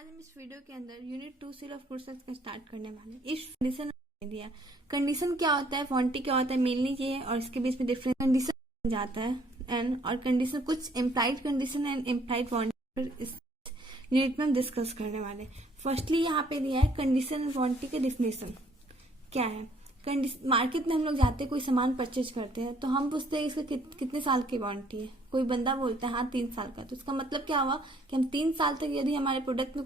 आज हम इस वीडियो के अंदर यूनिट 2 सेल ऑफ गुड्स का स्टार्ट करने वाले हैं। इस कंडीशन दिया कंडीशन क्या होता है, क्वांटिटी क्या होता है, मेनली ये है और इसके बीच में डिफरेंस कंडीशन बन जाता है एंड और कंडीशन कुछ implied condition and implied quantity इस यूनिट में हम डिस्कस करने वाले हैं। फर्स्टली यहाँ पे दिया है कंडीशन एंड क्वांटिटी के डिफिनेशन क्या है। मार्केट में हम लोग जाते हैं, कोई सामान परचेज करते हैं तो हम पूछते हैं इसका कितने साल की वारंटी है। कोई बंदा बोलता है हाँ 3 साल का, तो इसका मतलब क्या हुआ कि हम 3 साल तक यदि हमारे प्रोडक्ट में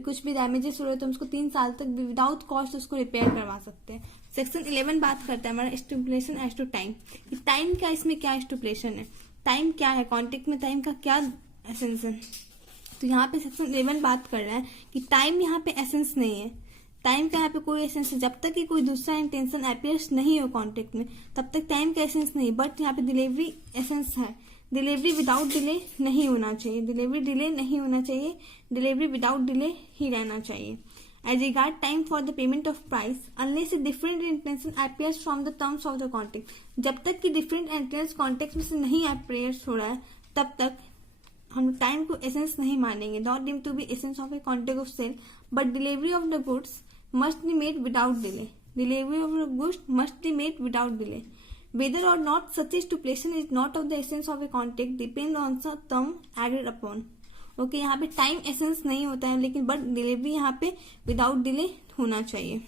कुछ भी डैमेजेस हो रहे तो हम उसको 3 साल तक विदाउट कॉस्ट उसको रिपेयर करवा सकते हैं। सेक्शन 11 बात करता है हमारा स्टिपुलेशन एज टू टाइम, कि टाइम का इसमें क्या स्टिपुलेशन है, टाइम क्या है, कॉन्टेक्ट में टाइम का क्या एसेंस है। तो यहाँ पे सेक्शन 11 बात कर रहा है कि टाइम यहाँ पे एसेंस नहीं है, टाइम का यहाँ पे कोई एसेंस है। जब तक कि कोई दूसरा इंटेंशन अपियर्स नहीं हो कॉन्टेक्ट में तब तक टाइम का एसेंस नहीं, बट यहाँ पे डिलीवरी एसेंस है। डिलीवरी विदाउट डिले नहीं होना चाहिए, डिलीवरी डिले नहीं होना चाहिए, डिलीवरी विदाउट डिले ही रहना चाहिए। As regard time for the payment of price unless a different intention appears from the terms of the contract, जब तक कि डिफरेंट इंटेंशन कॉन्टेक्ट में से नहीं अपियर्स हो रहा है तब तक हम टाइम को एसेंस नहीं मानेंगे। Not deemed to be essence of a contract of sale but delivery of the goods must be made without delay. Delivery of the goods must be made without delay. Whether or not such a stipulation is not of the essence of a contract depend on the term agreed upon. Okay, यहाँ पे time essence नहीं होता है लेकिन but delivery यहाँ पे without delay होना चाहिए।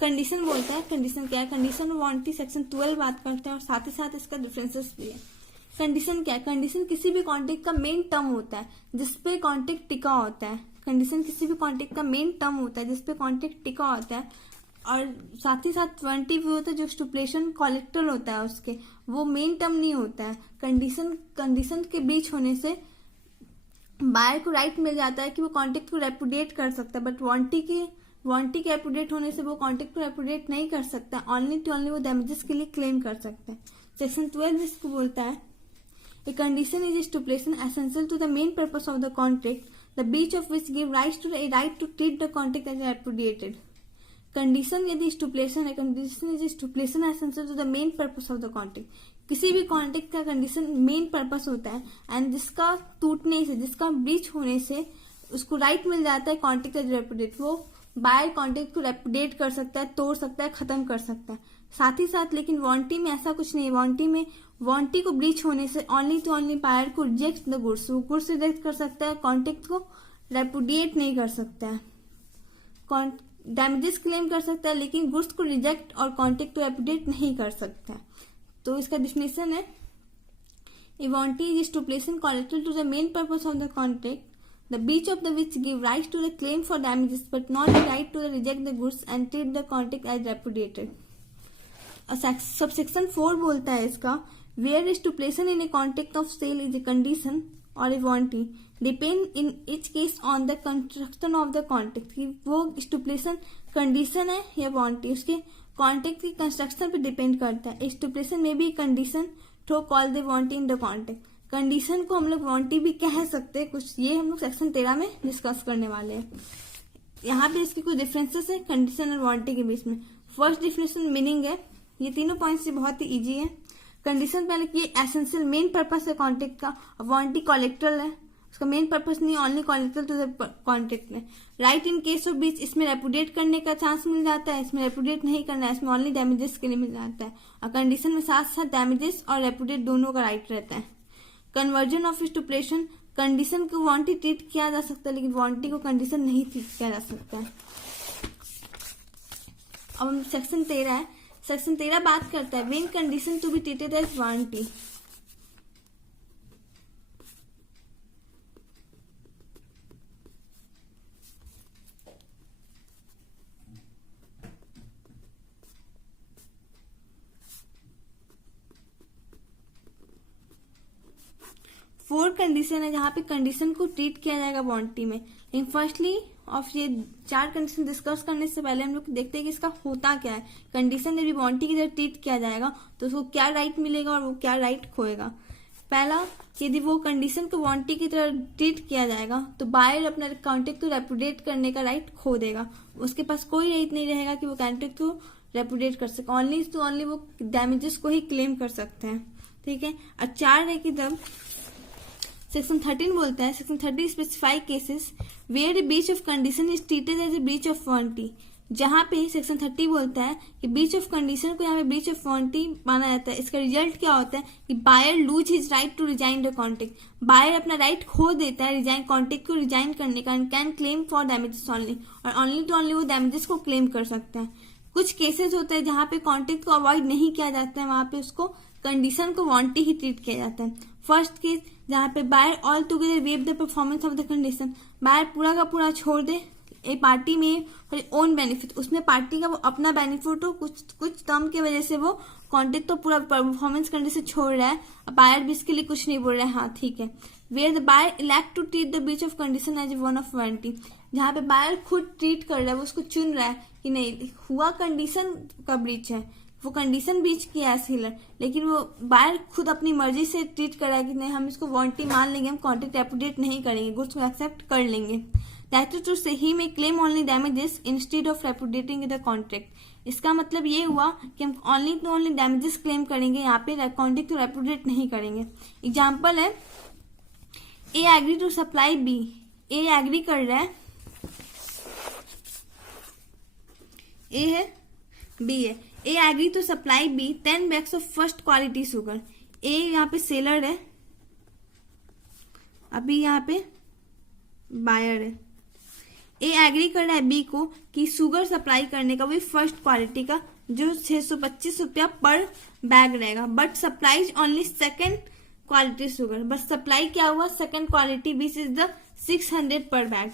कंडीशन बोलता है, कंडीशन क्या है, कंडीशन वारंटी सेक्शन 12 बात करते हैं और साथ ही साथ इसका डिफरेंसेस भी है। कंडीशन क्या है, कंडीशन किसी भी कॉन्ट्रैक्ट का मेन टर्म होता है जिसपे कॉन्ट्रैक्ट टिका होता है। कंडीशन किसी भी कॉन्ट्रैक्ट का मेन टर्म होता है जिसपे कॉन्ट्रैक्ट टिका होता है और साथ ही साथ 20 भी होता है जो स्टिपुलेशन कॉलेक्टर होता है उसके, वो मेन टर्म नहीं होता है। कंडीशन के बीच होने से बायर को राइट मिल जाता है कि वो कॉन्ट्रैक्ट को रेपुडिएट कर सकता है, बट वारंटी के रेपुडिएट होने से वो कॉन्ट्रैक्ट को रेपुडिएट नहीं कर सकता, ओनली टू ओनली वो डैमेजेस के लिए क्लेम कर सकता है। सेक्शन 12 इसको बोलता है A condition is a stipulation essential to the main purpose of the contract, the breach of which give rise to a right to treat the contract as repudiated. Condition यदि stipulation है, condition is a stipulation essential to the main purpose of the contract. किसी भी contract का condition main purpose होता है and जिसका टूटने से, जिसका ब्रीच होने से उसको राइट मिल जाता है कॉन्ट्रैक्ट एज रेपुडिएट। वो बायर कॉन्ट्रैक्ट को रेपुडिएट कर सकता है, तोड़ सकता है, खत्म कर सकता है। साथ ही साथ लेकिन वारंटी में ऐसा कुछ नहीं है। वारंटी में वारंटी को ब्रीच होने से ओनली टू ओनली बायर को रिजेक्ट द गुड्स, वो गुड्स रिजेक्ट कर सकता है, कॉन्ट्रैक्ट को रेपुडिएट नहीं कर सकता है। डैमेजेस क्लेम कर सकता है लेकिन गुड्स को रिजेक्ट और कॉन्ट्रैक्ट को रेपुडिएट नहीं कर सकता है। तो इसका डिफिनेशन है a warranty is stipulation collected to the main purpose of the contract the breach of the which give rise to the claim for damages but not the right to reject the goods and treat the contract as repudiated. Subsection 4 बोलता है इसका where stipulation in a contract of sale is a condition or a warranty depend in each case on the construction of the contract, कि वो stipulation condition है या warranty उसके contract की construction पे depend करता है। stipulation में भी condition to call the warranty in the contract, condition को हम लोग वारंटी भी कह सकते हैं कुछ, ये हम लोग सेक्शन 13 में डिस्कस करने वाले हैं। यहाँ पे इसके कुछ डिफरेंसेस है कंडीशन और वारंटी के बीच में। फर्स्ट डिफिनेशन मीनिंग है, ये तीनों पॉइंट्स से बहुत ही इजी है। कंडीशन पहले कि एसेंशियल मेन पर्पस है कॉन्ट्रैक्ट का, वारंटी कॉलेक्ट्रल है, उसका मेन पर्पस नहीं, ओनली कॉलेक्ट्रल टू द कॉन्ट्रैक्ट में। राइट इन केस ऑफ बीच इसमें रेपुडिएट करने का चांस मिल जाता है, इसमें रेपुडिएट नहीं करना है, इसमें ओनली डैमेजेस के लिए मिल जाता है। और कंडीशन में साथ साथ डैमेजेस और रेपुडिएट दोनों का राइट रहता है। कन्वर्जन ऑफ स्टिपुलेशन, कंडीशन को वारंटी ट्रीट किया जा सकता है लेकिन वारंटी को कंडीशन नहीं ट्रीट किया जा सकता है। अब हम सेक्शन 13 है, सेक्शन 13 बात करता है when condition to be treated as warranty. Four condition है जहां पे कंडीशन को ट्रीट किया जाएगा वारंटी में। लेकिन फर्स्टली ऑफ ये 4 कंडीशन डिस्कस करने से पहले हम लोग देखते हैं कि इसका होता क्या है। कंडीशन यदि वारंटी की तरह ट्रीट किया जाएगा तो उसको क्या राइट मिलेगा और वो क्या राइट खोएगा। पहला, यदि वो कंडीशन को वारंटी की तरह ट्रीट किया जाएगा तो बायर अपना कॉन्ट्रैक्ट को रेपुडिएट करने का राइट खो देगा, उसके पास कोई राइट नहीं रहेगा कि वो कॉन्ट्रैक्ट को रेपुडिएट कर सके, ओनली टू ओनली वो डैमेजेस को ही क्लेम कर सकते हैं। ठीक है। और 4 है कि जब सेक्शन 13 बोलता है, section 30 specify cases where a breach of condition is treated as a breach of warranty. जहां पे सेक्शन 30 बोलता है कि ब्रीच ऑफ कंडीशन को यहाँ पे ब्रीच ऑफ वारंटी माना जाता है। इसका रिजल्ट क्या होता है कि buyer lose his right to resign the contract, buyer अपना राइट खो देता है रिजाइन कॉन्ट्रैक्ट को रिजाइन करने का, and can claim for damages only, और ओनली टू ओनली वो डैमेजेस को क्लेम कर सकता है। कुछ केसेस होते हैं जहां पे कॉन्ट्रैक्ट को अवॉइड नहीं किया जाता है, वहां पे उसको कंडीशन को वारंटी ही ट्रीट किया जाता है। फर्स्ट केस जहां पे buyer all together waive the performance of the condition, buyer पूरा का पूरा छोड़ दे ए पार्टी में फॉर ओन बेनिफिट, उसमें पार्टी का वो अपना बेनिफिट हो, कुछ टर्म की वजह से वो कॉन्ट्रैक्ट तो पूरा परफॉर्मेंस कंडीशन छोड़ रहा है, बायर भी इसके लिए कुछ नहीं बोल रहा है, हाँ ठीक है। Where the buyer elect to treat the breach of condition as one of warranty, जहां पे बायर खुद ट्रीट कर रहा है, वो उसको चुन रहा है कि नहीं हुआ कंडीशन का ब्रीच है, वो कंडीशन ब्रीच किया है सेलर, लेकिन वो बायर खुद अपनी मर्जी से ट्रीट कर रहा है कि नहीं हम इसको वारंटी मान लेंगे, हम कॉन्ट्रैक्ट रेपुडिएट नहीं करेंगे, गुड्स को एक्सेप्ट कर लेंगे। दैट इज टू से ही में claim only damages instead of repudiating the contract. इसका मतलब ये हुआ कि हम ओनली डैमेजेस क्लेम करेंगे, यहाँ पे कॉन्ट्रैक्ट तो रेपुडिएट नहीं करेंगे। एग्जाम्पल है A agree to supply B, A agree कर रहा है, ए है बी है, A agree to supply B 10 bags of first quality sugar. A यहाँ पे सेलर है, अभी यहाँ पे बायर है। ए एग्री कर रहा है बी को कि शुगर सप्लाई करने का वही फर्स्ट क्वालिटी का जो 625 रुपया पर बैग रहेगा, but supplies only second quality sugar, बस सप्लाई क्या हुआ second quality which is the 600 पर बैग,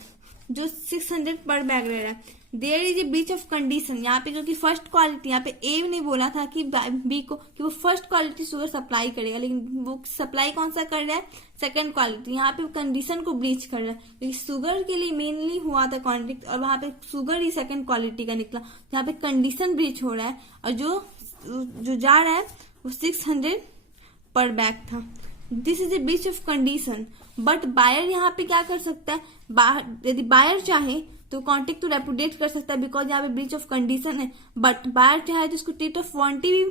जो 600 पर बैग रह रहा है। There is a breach of condition, यहाँ पे क्योंकि फर्स्ट क्वालिटी, यहाँ पे ए ने बोला था कि बी को कि वो फर्स्ट क्वालिटी शुगर सप्लाई करेगा, लेकिन वो सप्लाई कौन सा कर रहा है सेकंड क्वालिटी, यहाँ पे कंडीशन को ब्रीच कर रहा है क्योंकि शुगर के लिए मेनली हुआ था कॉन्ट्रैक्ट, और वहां पे शुगर ही सेकंड क्वालिटी का निकला, यहाँ पे कंडीशन ब्रीच हो रहा है, और जो जा रहा है वो 600 पर बैग था। This is a breach of condition, but buyer यहाँ पे क्या कर सकता है, यदि बायर चाहे तो कॉन्ट्रैक्ट तो रेपुडिएट कर सकता है बिकॉज यहाँ पे ब्रीच ऑफ कंडीशन है, बट बायर चाहे तो इसको ट्रीट ऑफ वारंटी भी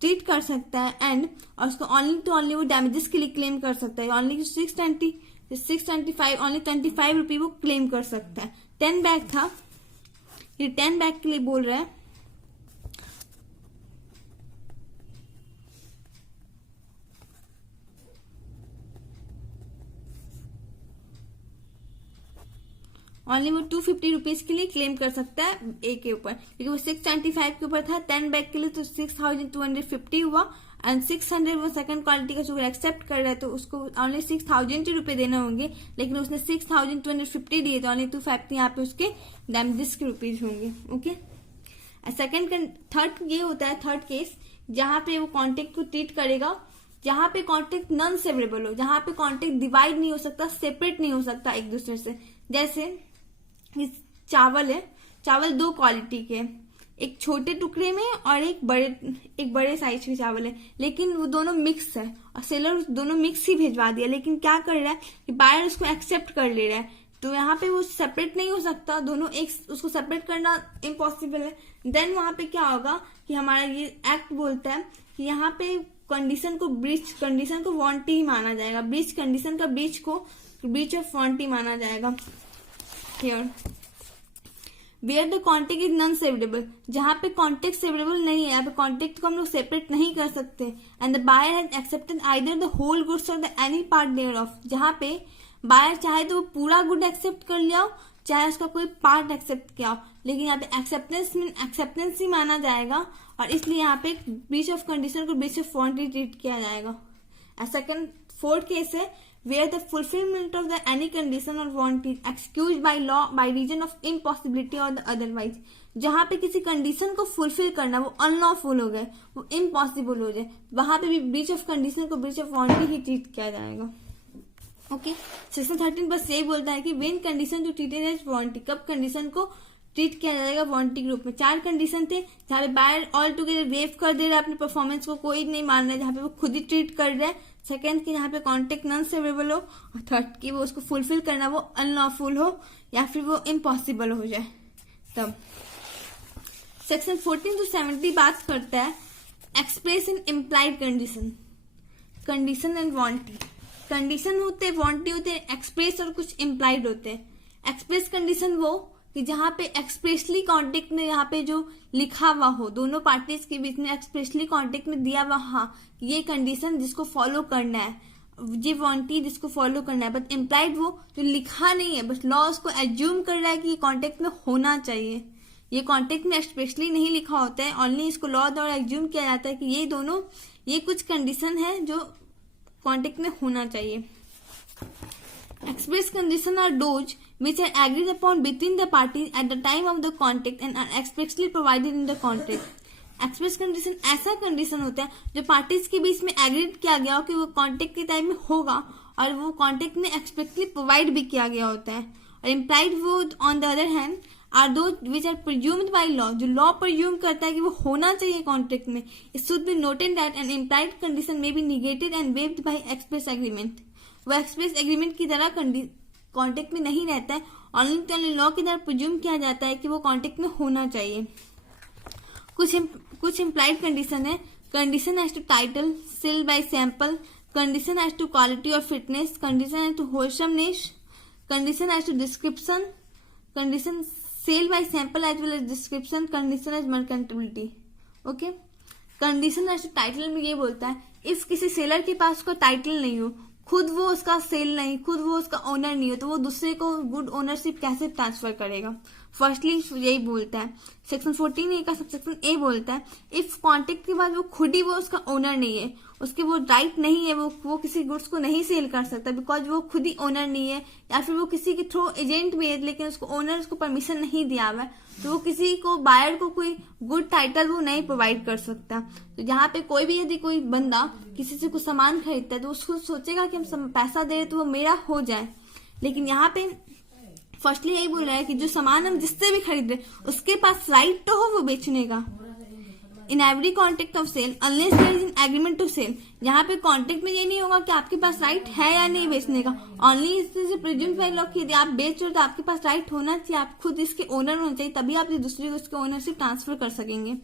ट्रीट कर सकता है, एंड और उसको ओनली टू ओनली वो डैमेजेस के लिए क्लेम कर सकता है, ओनली 625 ओनली 25 रुपये वो क्लेम कर सकता है। 10 बैग था, ये 10 बैग के लिए बोल रहा है, ओनली वो 250 रुपीज के लिए क्लेम कर सकता है ए के ऊपर, क्योंकि वो 625 के ऊपर था। 10 बैग के लिए तो 6250 हुआ, एंड 600 वो सेकंड क्वालिटी का शुगर एक्सेप्ट कर रहा है तो उसको ओनली 6000 रुपए देने होंगे, लेकिन उसने 6250 दिए तो ओनली 250 यहाँ पे उसके डैमेजेस के रुपीज होंगे। ओके, सेकंड थर्ड ये होता है थर्ड केस जहां पे वो कॉन्ट्रैक्ट को ट्रीट करेगा, जहां पे कॉन्ट्रैक्ट नॉन सेवरेबल हो, जहां पे कॉन्ट्रैक्ट डिवाइड नहीं हो सकता, सेपरेट नहीं हो सकता एक दूसरे से। जैसे चावल है, चावल 2 क्वालिटी के, एक छोटे टुकड़े में और एक बड़े साइज के चावल है, लेकिन वो दोनों मिक्स है और सेलर दोनों मिक्स ही भिजवा दिया, लेकिन क्या कर रहा है कि बायर उसको एक्सेप्ट कर ले रहा है, तो यहाँ पे वो सेपरेट नहीं हो सकता, दोनों एक उसको सेपरेट करना इम्पॉसिबल है। देन वहां पे क्या होगा कि हमारा ये एक्ट बोलता है कि यहाँ पे कंडीशन को वारंटी ही माना जाएगा, ब्रीच कंडीशन का ब्रीच ऑफ वारंटी माना जाएगा। Here, where the contract is non सेवरेबल, जहां पे कॉन्ट्रैक्ट सेवरेबल नहीं है, यहाँ पे कॉन्ट्रैक्ट को हम लोग सेपरेट नहीं कर सकते, and the buyer has accepted either the whole goods और the any part thereof, जहां पे बायर चाहे तो वो पूरा गुड एक्सेप्ट कर लिया, चाहे उसका कोई पार्ट एक्सेप्ट किया हो, लेकिन यहाँ पे एक्सेप्टेंस ही माना जाएगा, और इसलिए यहाँ पे ब्रीच ऑफ कंडीशन को ब्रीच ऑफ वारंटी ट्रीट किया जाएगा। सेकंड फोर्थ केस है where the fulfillment of the any condition or warranty is excused by law by reason of impossibility or the otherwise, जहां पे किसी कंडीशन को fulfil करना वो अनलॉफुल हो गए, वो इम्पॉसिबल हो जाए, वहां पे भी ब्रीच ऑफ कंडीशन को breach of warranty he treat किया जाएगा। ओके, सेक्शन 13 बस यही बोलता है कि when condition to treated as warranty, कब कंडीशन को ट्रीट किया जाएगा वारंटी के रूप में। 4 कंडीशन थे जहां पे बायर ऑल टुगेदर वेव कर दे रहा है अपने परफॉर्मेंस को, कोई नहीं मान रहा है, जहां पे वो खुद ही ट्रीट कर रहा है। सेकंड की जहां पे कॉन्ट्रैक्ट नॉन सेवरेबल हो, और थर्ड की वो उसको फुलफिल करना वो अनलॉफुल हो या फिर वो इम्पॉसिबल हो जाए। तब सेक्शन 14 to 70 बात करता है express in implied condition and warranty. Condition होते हैं, वांटेड होते हैं, एक्सप्रेस और कुछ इम्प्लाइड होते हैं। एक्सप्रेस कंडीशन वो कि जहाँ पे एक्सप्रेसली कॉन्टेक्ट में यहाँ पे जो लिखा हुआ हो, दोनों पार्टीज के बीच में एक्सप्रेसली कॉन्टेक्ट में दिया हुआ, हाँ ये कंडीशन जिसको फॉलो करना है, ये वांटेड जिसको फॉलो करना है। बट इम्प्लाइड वो जो लिखा नहीं है, बस लॉ उसको एज्यूम कर रहा है कि ये कॉन्टेक्ट में होना चाहिए। ये कॉन्टेक्ट में एक्सप्रेसली नहीं लिखा होता है, ओनली इसको लॉ द्वारा एज्यूम किया जाता है कि ये दोनों, ये कुछ कंडीशन है जो कॉन्टेक्ट में होना चाहिए। Express condition are those which are agreed upon between the parties at the time of the contract and are expressly provided in the contract। Express condition ऐसा कंडीशन होता है जो पार्टीज के बीच में एग्रीड किया गया हो कि वो कॉन्ट्रैक्ट के टाइम में होगा, और वो कॉन्ट्रैक्ट में एक्सप्रेसली प्रोवाइड भी किया गया होता है। और इम्प्लाइड वो on the other hand are दो which are presumed by law, जो लॉ प्रिज्यूम करता है कि वो होना चाहिए कॉन्ट्रैक्ट में। It should be noted that an implied condition may be negated and waived by express agreement. वो एक्सप्रेस एग्रीमेंट की तरह कॉन्ट्रैक्ट में नहीं रहता है, ओनली लॉ की तरह प्रिज्यूम किया जाता है कि वो कॉन्ट्रैक्ट में होना चाहिए। कुछ इम्प्लाइड कंडीशन है, condition as to title, sale by sample, condition as to quality और fitness, condition as to wholesomeness, condition as to description, condition sale by sample as well as description, condition as merchantability. Okay, condition as to title में ये बोलता है if किसी seller के पास कोई title नहीं हो, खुद वो उसका सेल नहीं, खुद वो उसका ओनर नहीं हो, तो वो दूसरे को गुड ओनरशिप कैसे ट्रांसफर करेगा। फर्स्टली यही बोलता है सेक्शन 14A का सबसेक्शन ए बोलता है इफ कॉन्ट्रैक्ट के बाद वो खुद ही वो उसका ओनर नहीं है, उसके वो राइट नहीं है, वो किसी गुड्स को नहीं सेल कर सकता बिकॉज वो खुद ही ओनर नहीं है, या फिर वो किसी के थ्रू एजेंट भी है लेकिन उसको ओनर उसको परमिशन नहीं दिया हुआ है, तो वो किसी को बायर को कोई गुड टाइटल वो नहीं प्रोवाइड कर सकता। तो यहाँ पे कोई भी यदि कोई बंदा किसी से कुछ सामान खरीदता है तो उसको सोचेगा कि हम पैसा दे तो वो मेरा हो जाए, लेकिन यहाँ पे फर्स्टली यही बोल रहा है कि जो सामान हम जिससे भी खरीद रहे उसके पास राइट तो हो वो बेचने का। In every contract of sale unless there is an agreement to sell, यहाँ पे कॉन्ट्रैक्ट में ये नहीं होगा कि आपके पास राइट है या नहीं बेचने का, ओनली इससे प्रेजेंट बाय लॉ कि यदि आप बेच रहे हो तो आपके पास राइट होना चाहिए, आप खुद इसके ओनर होना चाहिए, तभी आप दूसरे को उसके ओनरशिप ट्रांसफर कर सकेंगे।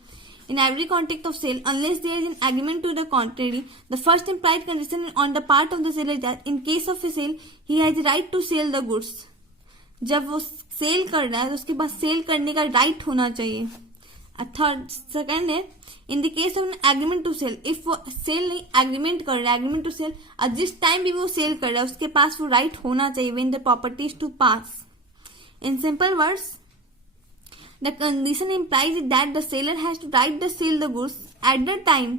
In every contract of sale, unless there is an agreement to the contrary, the first implied condition on the part of the seller is that in case of a sale, he has the right to sell the goods। जब वो sale कर रहा है तो उसके पास cell करने का right होना चाहिए। थर्ड सेकंड है in the case of an agreement to sell, if वो सेल नहीं एग्रीमेंट कर रहा है, एग्रीमेंट टू सेल, और जिस टाइम भी वो सेल कर रहा है उसके पास वो राइट होना चाहिए when the property is to pass. In simple words the condition implies that the seller has to right to sell the goods at the time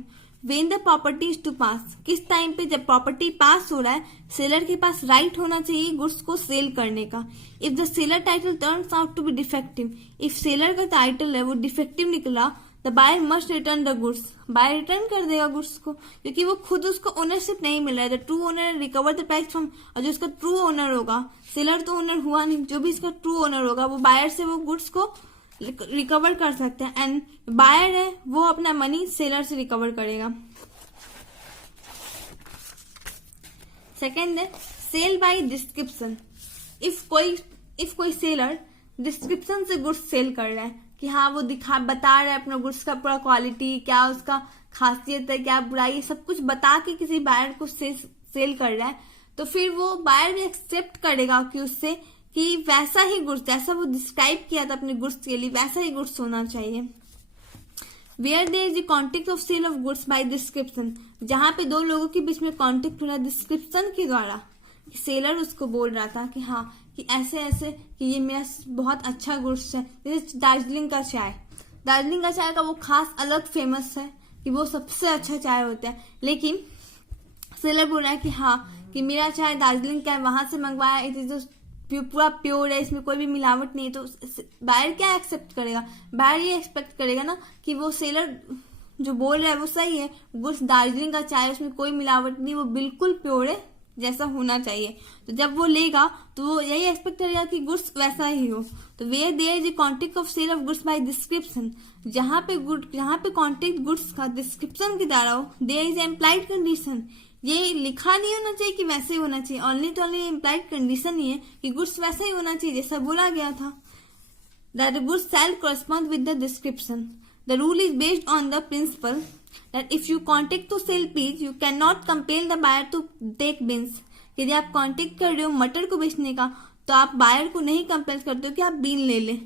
when the property is to pass। किस time पे जब property पास हो रहा है seller के पास right होना चाहिए goods को सेल करने का। If the seller title turns out to be defective, if seller का टाइटल है वो डिफेक्टिव निकला, the buyer must return the goods, buyer return कर देगा गुड्स को, क्योंकि वो खुद उसको ओनरशिप नहीं मिल रहा है। The true owner recover the price from, और जो उसका ट्रू ओनर होगा, सेलर तो ओनर हुआ नहीं, जो भी इसका ट्रू ओनर होगा वो बायर से वो गुड्स को रिकवर कर सकते हैं, एंड बायर है वो अपना मनी सेलर से रिकवर करेगा। सेकेंड है सेल बाय डिस्क्रिप्शन। इफ कोई सेलर डिस्क्रिप्शन से गुड्स सेल कर रहा है कि हाँ वो बता रहा है अपना गुड्स का पूरा क्वालिटी क्या, उसका खासियत है क्या, बुराई, सब कुछ बता के किसी बायर को सेल कर रहा है, तो फिर वो बायर भी एक्सेप्ट करेगा कि उससे कि वैसा ही गुड्स जैसा वो डिस्क्राइब किया था अपने गुड्स के लिए वैसा ही गुड्स होना चाहिए। Where there is the contract of sale of goods by description, जहां पे दो लोगों के बीच में कॉन्ट्रैक्ट हो रहा है डिस्क्रिप्शन के द्वारा, सेलर उसको बोल रहा था कि हाँ कि ऐसे ऐसे कि ये मेरा बहुत अच्छा गुड्स है, जैसे दार्जिलिंग का चाय, दार्जिलिंग का चाय का वो खास अलग फेमस है कि वो सबसे अच्छा चाय होता है, लेकिन सेलर बोल रहा है कि हाँ कि मेरा चाय दार्जिलिंग का वहां से मंगवाया, इट इज पूरा प्योर है, इसमें कोई भी मिलावट नहीं है, तो बायर क्या एक्सेप्ट करेगा, बायर ये एक्सपेक्ट करेगा ना कि वो सेलर जो बोल रहा है वो सही है, गुड्स दार्जिलिंग का चाय उसमें कोई मिलावट नहीं, वो बिल्कुल प्योर है जैसा होना चाहिए, तो जब वो लेगा तो वो यही एक्सपेक्ट करेगा कि गुड्स वैसा ही हो। तो where there is contract of sale of goods by description, जहां पे कॉन्ट्रैक्ट गुड्स का डिस्क्रिप्शन के द्वारा हो, देयर इज एम्प्लाइड कंडीशन, ये लिखा नहीं होना चाहिए कि वैसे ही होना चाहिए, ओनली इम्प्लाइड कंडीशन ही है कि गुड्स वैसे ही होना चाहिए जैसा बोला गया था। That the goods shall correspond with the description. The rule is based on the principle that if you contract to sell peas, you cannot compel the buyer to take beans, यदि आप contact कर रहे हो मटर को बेचने का तो आप बायर को नहीं कंपेल करते हो कि आप बीन ले लें।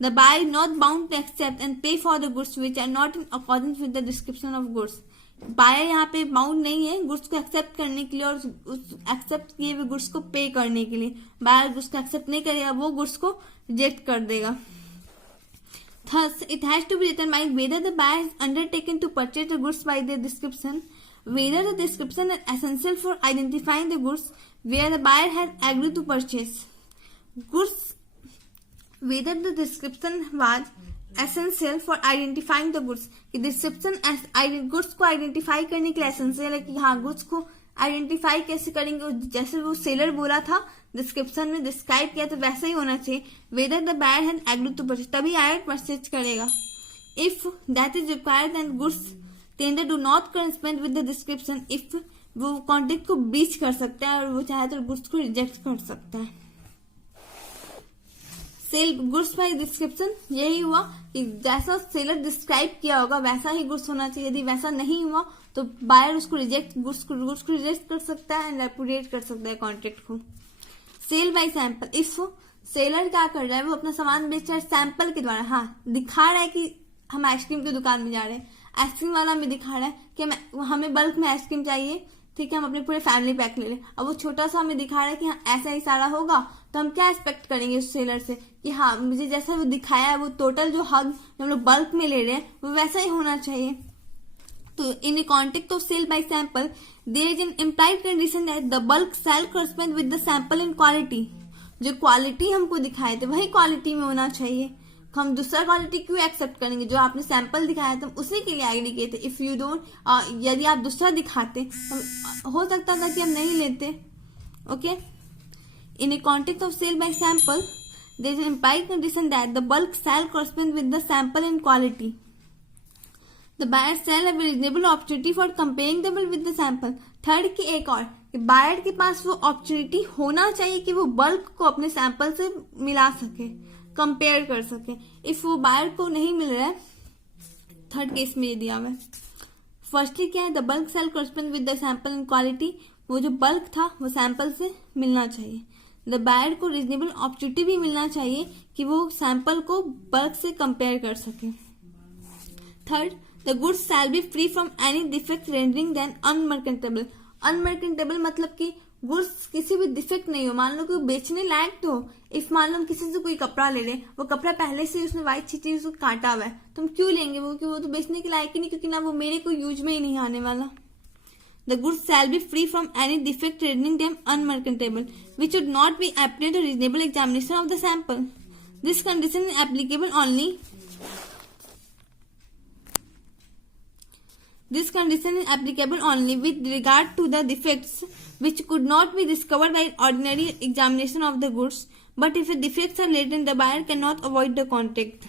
The buyer is not bound to accept and pay for the goods which are not in accordance with the description of goods. Buyer यहाँ पे बाउंड नहीं है गुड्स को एक्सेप्ट करने के लिए और उस एक्सेप्ट किए हुए गुड्स को पे करने के लिए। बायर गुड्स को एक्सेप्ट नहीं करेगा, वो गुड्स को रिजेक्ट कर देगा। Thus, it has to be determined whether the buyer has undertaken to purchase the goods by their description, whether the description is essential for identifying the goods where the buyer has agreed to purchase. Goods, whether the description was essential for identifying the goods. कि description goods को identify करने के लिए essential है कि हाँ goods को identify कैसे करेंगे, जैसे वो सेलर बोला था डिस्क्रिप्शन में डिस्क्राइब किया तो वैसा ही होना चाहिए। Whether the buyer has agreed to purchase, तभी आयर परचेज करेगा। If that is required and goods tender do not correspond with the description, if वो कॉन्ट्रैक्ट को ब्रीच कर सकता है और वो चाहे तो गुड्स को रिजेक्ट कर सकता है। सेल गुड्स बाय डिस्क्रिप्शन यही हुआ कि जैसा सेलर डिस्क्राइब किया होगा वैसा ही गुड्स होना चाहिए। यदि वैसा नहीं हुआ तो बायर उसको रिजेक्ट गुड्स को रिजेक्ट कर सकता है एंड रेपुडिएट कर सकता है कॉन्ट्रैक्ट को। Sale by sample, if seller क्या कर रहा है वो अपना सामान बेच रहा है सैंपल के द्वारा, हाँ दिखा रहा है कि हम आइसक्रीम की दुकान में जा रहे हैं, आइसक्रीम वाला हमें दिखा रहा है कि हमें बल्क में आइसक्रीम चाहिए, ठीक है हम अपने पूरे फैमिली पैक ले लें। अब वो छोटा सा हमें दिखा रहा है कि हाँ ऐसा ही सारा होगा, तो हम क्या एक्सपेक्ट करेंगे उस सेलर से कि हाँ मुझे जैसा वो दिखाया है वो टोटल जो हग हम लोग बल्क में ले रहे हैं वो वैसा ही होना चाहिए। तो in a context of sale by sample there is an implied condition that the bulk sale correspond with the sample in quality. जो क्वालिटी हमको दिखाए थे वही क्वालिटी में होना चाहिए। हम दूसरा क्वालिटी क्यों एक्सेप्ट करेंगे, जो आपने सैंपल दिखाया था उसी के लिए एग्री किए थे। इफ यू डोंट, यदि आप दूसरा दिखाते हो सकता था कि हम नहीं लेते। Okay, in a context of sale by sample there is an implied condition that the bulk sale correspond with the sample in quality. The buyer shall have a reasonable opportunity for comparing the bill with the sample. Third की एक और कि buyer के पास वो opportunity होना चाहिए कि वो बल्क को अपने सैंपल से मिला सके, कंपेयर कर सके। इफ वो बायर को नहीं मिल रहा है, थर्ड केस में ये दिया हुआ है। फर्स्टली क्या है, the bulk sale correspond with the sample in quality, वो जो बल्क था वो सैंपल से मिलना चाहिए। द बायर को रीजनेबल अपॉर्चुनिटी भी मिलना चाहिए कि वो सैंपल को बल्क से कंपेयर कर सके। Third, the goods shall be free from any defect rendering then unmerchantable. Unmerchantable मतलब कि गुड्स किसी भी डिफेक्ट नहीं हो, मान लो कि वो बेचने लायक तो हो। इफ मान लो हम किसी से कोई कपड़ा ले रहे, वो कपड़ा पहले से उसने व्हाइट चीटी उसको काटा हुआ है तो हम क्यों लेंगे वो, कि वो तो बेचने के लायक ही नहीं, क्योंकि ना वो मेरे को यूज में ही नहीं आने वाला। The goods shall be free from any defect rendering them unmerchantable, which should not be apparent or reasonable examination of the sample. This condition is applicable only. This condition is applicable only with regard to the defects which could not be discovered by ordinary examination of the goods, but if the defects are latent, the buyer cannot avoid the contact.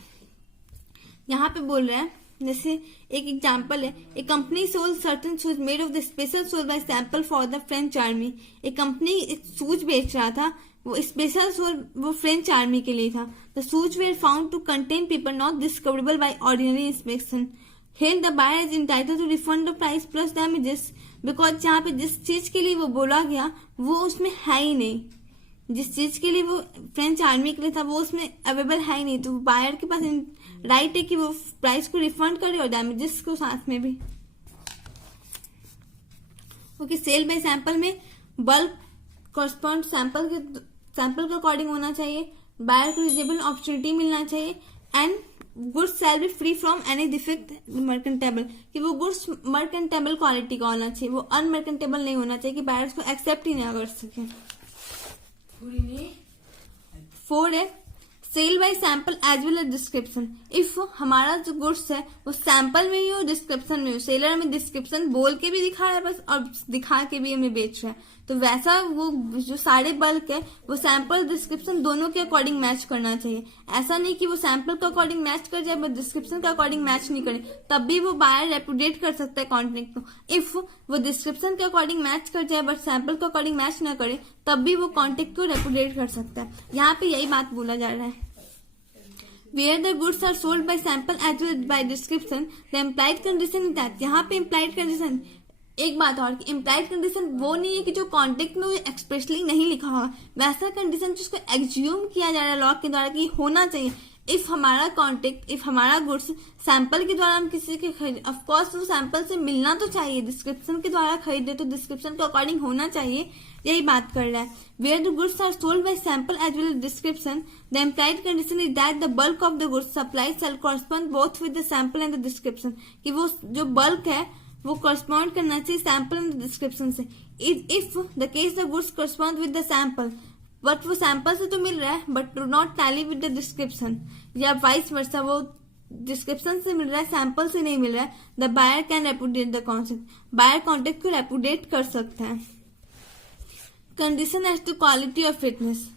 यहाँ पे बोल रहे हैं, जैसे एक example है, a company sold certain shoes made of the special sole by sample for the French army. एक company एक शूज बेच रहा था, वो स्पेशल सोल वो फ्रेंच आर्मी के लिए था। The shoes were found to contain paper not discoverable by ordinary inspection. Hence the buyer is entitled to refund the price plus damages, because जहाँ पे जिस चीज के लिए वो बोला गया वो उसमें है ही नहीं, जिस चीज के लिए वो फ्रेंच आर्मी के लिए था वो उसमें अवेलेबल है ही नहीं, तो बायर के पास राइट है कि वो प्राइस को रिफंड करे और डैमेजेस को साथ में भी। ओके, सेल बाय सैंपल में बल्क कॉरेस्पॉन्ड सैंपल के अकॉर्डिंग होना चाहिए, बायर को रीजनेबल अपॉर्चुनिटी मिलना चाहिए, and goods shall be free from any defect merchantable, कि वो गुड्स मर्केंटेबल क्वालिटी का होना चाहिए, वो अनमर्केंटेबल नहीं होना चाहिए कि बायर्स को एक्सेप्ट ही ना कर सके। 4 है sale by sample as well as description. If हमारा जो गुड्स है वो सैंपल में ही हो डिस्क्रिप्शन में हो, सेलर हमें डिस्क्रिप्शन बोल के भी दिखा रहा है बस और दिखा के भी हमें बेच रहा है, तो वैसा वो जो सारे बल्क है वो सैंपल डिस्क्रिप्शन दोनों के अकॉर्डिंग मैच करना चाहिए। ऐसा नहीं कि वो सैंपल के अकॉर्डिंग मैच कर जाए बट डिस्क्रिप्शन के अकॉर्डिंग मैच नहीं करे, तब भी वो बायर रेपुडिएट कर सकता है कॉन्ट्रैक्ट को। इफ वो डिस्क्रिप्शन के अकॉर्डिंग मैच कर जाए बट सैंपल के अकॉर्डिंग मैच ना करे तब भी वो कॉन्ट्रैक्ट को रेपुडिएट कर सकता है। यहाँ पे यही बात बोला जा रहा है। Where the goods are sold by sample as well as by description, the implied condition is that, यहाँ पे implied condition एक बात और कि इम्प्लाइड कंडीशन वो नहीं है कि जो कॉन्टेक्ट में एक्सप्रेसली नहीं लिखा हुआ, वैसा कंडीशन जिसको एग्ज्यूम किया जा रहा है लॉ के द्वारा कि होना चाहिए। इफ हमारा कॉन्टेक्ट, इफ हमारा गुड्स सैंपल के द्वारा हम किसी के खरीद, ऑफकोर्स वो सैंपल से मिलना तो चाहिए, डिस्क्रिप्शन के द्वारा खरीदे तो डिस्क्रिप्शन के अकॉर्डिंग होना चाहिए, यही बात कर रहा है। Where the goods are sold by sample as well as description, the implied condition is that the bulk of the goods supply shall correspond both with the sample and the description, कि वो जो bulk है वो correspond करना चाहिए sample and description से। If the case the goods correspond with the sample, but वो sample से तो मिल रहा है but do not tally with the description, या वाइस वर्सा, वो डिस्क्रिप्शन से मिल रहा है सैंपल से नहीं मिल रहा है, the buyer can repudiate the concept, buyer contract को रेपुडिएट कर सकता है। कंडीशन एज टू क्वालिटी और फिटनेस,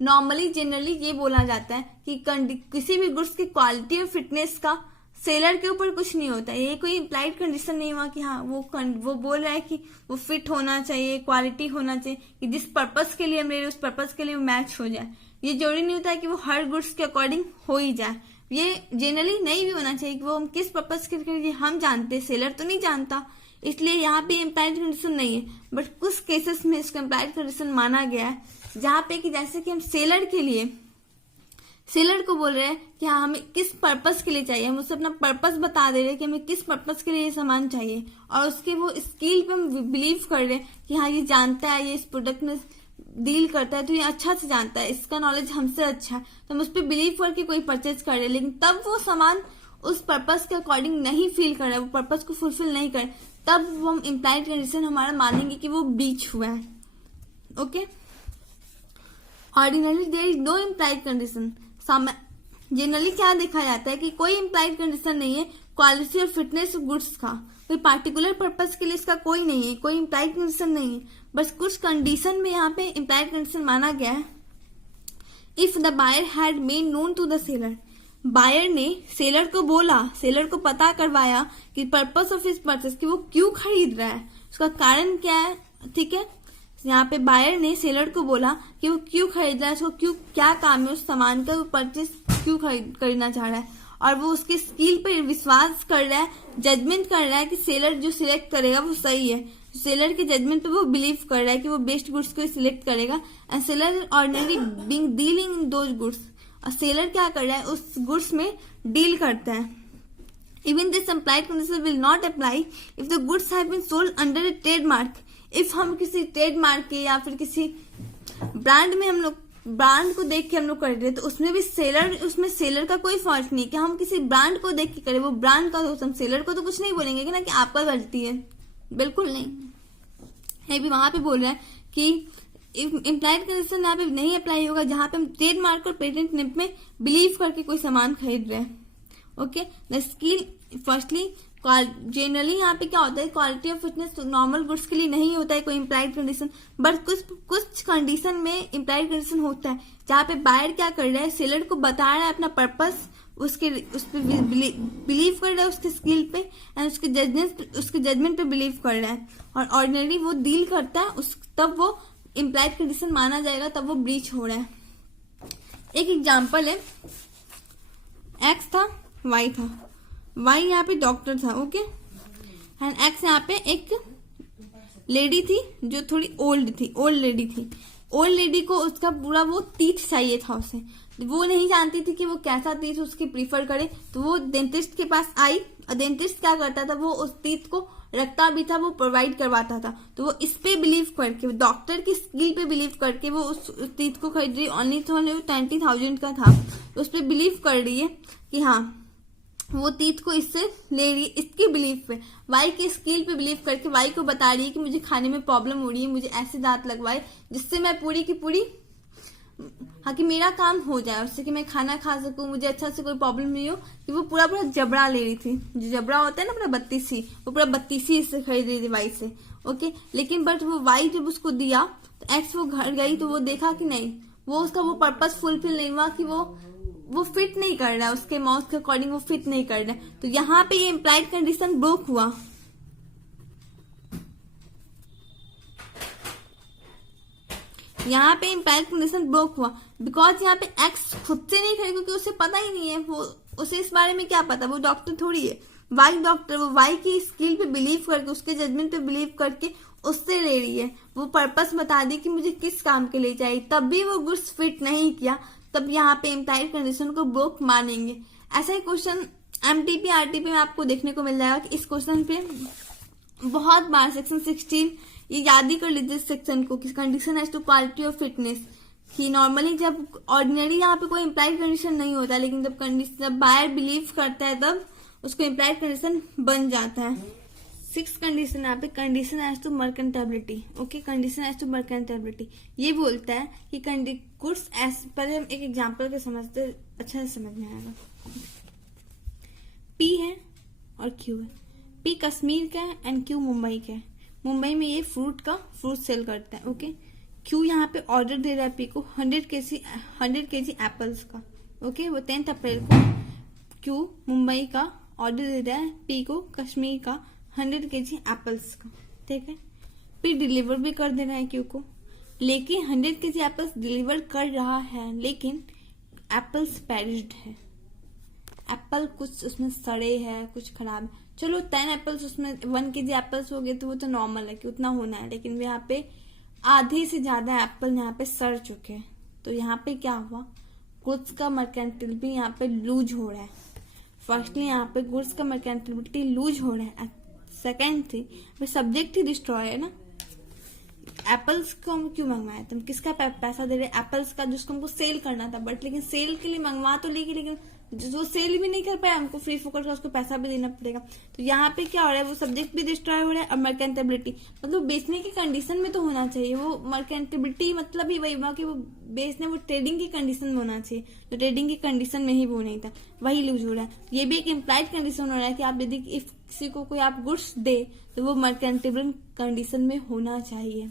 नॉर्मली जनरली ये बोला जाता है कि किसी भी गुड्स की क्वालिटी और फिटनेस का सेलर के ऊपर कुछ नहीं होता है। ये कोई इम्प्लाइड कंडीशन नहीं हुआ कि हाँ वो बोल रहा है कि वो फिट होना चाहिए, क्वालिटी होना चाहिए, कि जिस पर्पस के लिए हम ले रहे उस पर्पस के लिए मैच हो जाए। ये जरूरी नहीं होता है कि वो हर गुड्स के अकॉर्डिंग हो ही जाए। ये जनरली नहीं भी होना चाहिए कि वो हम किस पर्पस के लिए हम जानते, सेलर तो नहीं जानता, इसलिए यहाँ पे इम्प्लाइड कंडीशन नहीं है। बट कुछ केसेस में इसको इम्प्लाइड कंडीशन माना गया है, जहाँ पे कि जैसे कि हम सेलर के लिए, सेलर को बोल रहे हैं कि हाँ हमें किस पर्पस के लिए चाहिए, हम उससे अपना पर्पस बता दे रहे हैं कि हमें किस पर्पस के लिए ये सामान चाहिए, और उसके वो स्किल पे हम बिलीव कर रहे हैं कि हाँ ये जानता है, ये इस प्रोडक्ट में डील करता है तो ये अच्छा से जानता है, इसका नॉलेज हमसे अच्छा है, तो हम उस पर बिलीव करके कोई परचेज कर रहे हैं, लेकिन तब वो सामान उस पर्पस के अकॉर्डिंग नहीं फील कर रहा है, वो पर्पस को फुलफिल नहीं कर, तब वो हम इम्प्लाइड कंडीशन हमारा मानेंगे कि वो ब्रीच हुआ है। Okay, ordinarily there is no implied condition. Generally क्या देखा जाता है कि कोई इम्प्लाइड कंडीशन नहीं है क्वालिटी और फिटनेस गुड्स का, कोई पार्टिकुलर पर्पस के लिए इसका कोई नहीं है, कोई इम्प्लाइड कंडीशन नहीं है। बस कुछ कंडीशन में यहाँ पे इम्प्लाइड कंडीशन माना गया है। If the buyer had made known to the seller, buyer ने सेलर को बोला, सेलर को पता करवाया कि पर्पस ऑफ हिज परचेस, कि वो क्यों खरीद रहा है, उसका कारण क्या है। ठीक है, यहाँ पे बायर ने सेलर को बोला कि वो क्यों खरीद रहा है, उसको क्यों, क्या काम है उस सामान का, वो परचेस क्यों खरीदना चाह रहा है, और वो उसके स्किल पे विश्वास कर रहा है, जजमेंट कर रहा है कि सेलर जो सिलेक्ट करेगा वो सही है, सेलर के जजमेंट पे वो बिलीव कर रहा है कि वो बेस्ट गुड्स को सिलेक्ट करेगा। And seller ordinary being dealing in those goods, और सेलर क्या कर रहा है, उस गुड्स में डील करता है। Even this implied condition will not apply if the goods have been sold under a trademark. If हम किसी ट्रेडमार्क के या फिर किसी ब्रांड में, हम लोग ब्रांड को देख के हम लोग कर रहे हैं, तो उसमें भी उसमें सेलर का कोई फॉल्ट नहीं कि हम किसी ब्रांड को देख के करें, वो ब्रांड का दोस्त, हम सेलर को तो कुछ नहीं बोलेंगे कि ना कि आपका गलती है, बिल्कुल नहीं। ये भी वहां पे बोल रहा है कि इम्प्लाइड कंडीशन यहाँ पे नहीं अप्लाई होगा जहां पे हम ट्रेडमार्क और पेटेंट नेम में बिलीव करके कोई सामान खरीद रहे हैं। Okay, the skill firstly, generally यहाँ पे क्या होता है, quality of fitness normal goods के लिए नहीं होता है कोई इम्प्लाइड कंडीशन, बट कुछ कंडीशन में इम्प्लाइड कंडीशन होता है, जहाँ पे बायर क्या कर रहा है, सेलर को बता रहा है अपना पर्पस, उस पर बिलीव कर रहा है उसके स्किल पे, एंड उसके जजमेंट पे बिलीव कर रहा है, और ऑर्डिनरी वो डील करता है, तब वो इम्प्लाइड कंडीशन माना जाएगा, तब वो ब्रीच हो रहा है। एक एग्जाम्पल है, एक्स था, वाई था, वाई यहाँ पे डॉक्टर था, ओके, एंड एक्स यहाँ पे एक लेडी थी जो थोड़ी ओल्ड लेडी थी। ओल्ड लेडी को उसका पूरा वो टीथ चाहिए था उसे, वो नहीं जानती थी कि वो कैसा टीथ उसके प्रीफर करे, तो वो डेंटिस्ट के पास आई, और डेंटिस्ट क्या करता था, वो उस टीथ को रखता भी था, वो प्रोवाइड करवाता था, तो वो इस पे बिलीव करके, डॉक्टर की स्किल पे बिलीव करके वो उस टीथ को खरीद रही, ऑनली 20,000 का था, तो उस पर बिलीव कर रही है कि हाँ वो टीथ को इससे ले रही है, इसकी बिलीव पे, वाई के स्किल पे बिलीव करके वाई को बता रही है कि मुझे खाने में प्रॉब्लम हो रही है, मुझे ऐसे दांत लगवाए जिससे मैं पूरी की पूरी, हाँ, कि मेरा काम हो जाए उससे, कि मैं खाना खा सकूं, मुझे अच्छा से कोई प्रॉब्लम नहीं हो, कि वो पूरा जबड़ा ले रही थी, जो जबड़ा होता है ना पूरा 32, वो पूरा 32 इससे खरीद रही थी वाई से। ओके, लेकिन बट वो वाई जब उसको दिया तो एक्स वो घर गई तो वो देखा कि नहीं, वो उसका वो पर्पस फुलफिल नहीं हुआ, कि वो फिट नहीं कर रहा है, उसके माउथ के अकॉर्डिंग वो फिट नहीं कर रहा है, तो यहाँ पे ये इम्प्लाइड कंडीशन ब्रोक हुआ। यहाँ पे इम्प्लाइड कंडीशन ब्रोक हुआ बिकॉज यहाँ पे एक्स खुद से नहीं खरीद, क्योंकि उसे पता ही नहीं है, वो उसे इस बारे में क्या पता, वो डॉक्टर थोड़ी है, वाई डॉक्टर, वो वाई की स्किल पे बिलीव करके, उसके जजमेंट पे बिलीव करके उससे ले रही है, वो पर्पस बता दी कि मुझे किस काम के लिए चाहिए, तब भी वो गुड्स फिट नहीं किया, तब यहाँ पे इम्प्लाइड कंडीशन को ब्रोक मानेंगे। ऐसा ही क्वेश्चन एमटीपी आरटीपी में आपको देखने को मिल जाएगा कि इस क्वेश्चन पे बहुत बार सेक्शन 16, ये याद ही कर लीजिए सेक्शन को, कि condition as to quality of fitness, कि नॉर्मली जब ऑर्डिनरी यहाँ पे कोई इम्प्लाइड कंडीशन नहीं होता, लेकिन जब बायर बिलीव करता है तब उसको इम्प्लाइड कंडीशन बन जाता है। 6 कंडीशन यहाँ पे condition as to merchantability. Okay, condition as to merchantability ये बोलता है कि गुड्स एज पर, हम एक एग्जांपल के समझते, अच्छा से समझ में आएगा। पी है और क्यू है। पी कश्मीर का है एंड क्यू मुंबई का है। मुंबई में ये फ्रूट सेल करता है। ओके, क्यू यहाँ पे ऑर्डर दे रहा है पी को 100 केजी एप्पल्स का। ओके, वो 10 अप्रैल को क्यू मुंबई का ऑर्डर दे रहा है पी को कश्मीर का 100 केजी एप्पल्स का। ठीक है, पी डिलीवर भी कर दे रहा है क्यू को, लेकिन 100 केजी एप्पल्स डिलीवर कर रहा है, लेकिन एप्पल्स पेरिश्ड है। एप्पल कुछ उसमें सड़े हैं, कुछ खराब है। चलो 10 एप्पल्स उसमें 1 केजी एप्पल्स हो गए तो वो तो नॉर्मल है कि उतना होना है, लेकिन यहाँ पे आधे से ज्यादा एप्पल यहाँ पे सड़ चुके हैं। तो यहाँ पे क्या हुआ, गुड्स का मर्केंटिलिटी यहाँ पे लूज हो रहा है। फर्स्टली यहाँ पे गुड्स का मर्केंटिलिटी लूज हो रहा है। सेकेंड थी सब्जेक्ट ही डिस्ट्रॉय है ना। एप्पल्स को हम क्यों मंगवाया, तुम किसका पैसा दे रहे, एप्पल्स का, जिसको हमको सेल करना था, बट लेकिन सेल के लिए मंगवा तो लेगी, लेकिन जो सेल भी नहीं कर पाया, हमको फ्री फोकट का उसको पैसा भी देना पड़ेगा। तो यहाँ पे क्या हो रहा है, वो सब्जेक्ट भी डिस्ट्रॉय हो रहा है और मर्केंटेबिलिटी, मतलब बेचने की कंडीशन में तो होना चाहिए। वो मर्केंटेबिलिटी मतलब ही वही हुआ कि वो बेचने, वो ट्रेडिंग की कंडीशन में होना चाहिए, तो ट्रेडिंग की कंडीशन में ही वो नहीं था, वही लूज हो रहा है। ये भी एक इम्प्लाइड कंडीशन हो रहा है कि आप यदि किसी को कोई आप गुड्स दे तो वो मर्केंटेबल कंडीशन में होना चाहिए।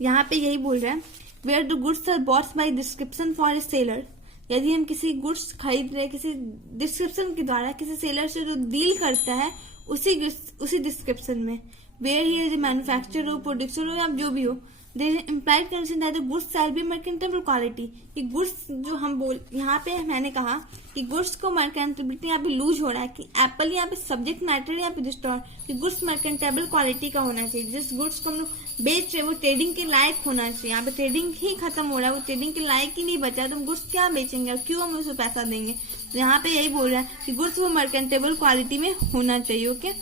यहाँ पे यही बोल रहा है, where the goods are bought by description for a seller. यदि हम किसी गुड्स खरीद रहे किसी डिस्क्रिप्शन के द्वारा, किसी सेलर से जो डील करता है उसी डिस्क्रिप्शन में, वेयर ही इज मैन्युफैक्चर हो, प्रोड्यूसर हो या जो भी हो, there is implied condition that the goods shall be merchantable quality. कि गुड्स जो हम यहाँ पे मैंने कहा कि गुड्स को मर्केंटेबिलिटी यहाँ पे लूज हो रहा है, कि एप्पल यहाँ पे सब्जेक्ट मैटर यहाँ पे डिस्टॉर्ट, कि गुड्स मर्केंटेबल क्वालिटी का होना चाहिए। जिस गुड्स को हम लोग बेच रहे वो ट्रेडिंग के लायक होना चाहिए। यहाँ पे ट्रेडिंग ही खत्म हो रहा है, वो ट्रेडिंग के लायक ही नहीं बचा, तो हम गुड्स क्या बेचेंगे और क्यों हम उसको पैसा देंगे। तो यहाँ पे यही बोल रहा है कि गुड्स वो मर्केंटेबल क्वालिटी में होना चाहिए। ओके,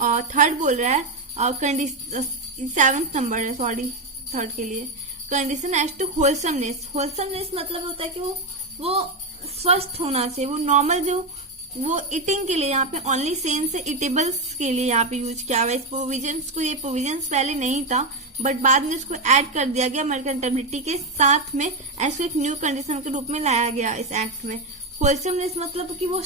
और थर्ड बोल रहा है, और 7th नंबर है, सॉरी, थर्ड के लिए condition as to wholesomeness. Wholesomeness मतलब होता है कि वो स्वस्थ होना चाहिए, वो नॉर्मल, जो वो ईटिंग के लिए यहाँ पे ओनली सेंस से ईटेबल्स के लिए यहाँ पे यूज किया हुआ है। इस प्रोविजंस को, ये प्रोविजंस पहले नहीं था, बट बाद में इसको ऐड कर दिया गया मर्केंटेबिलिटी के साथ में, ऐसे एक न्यू कंडीशन के रूप में लाया गया इस एक्ट में। होलसमनेस मतलब कि वो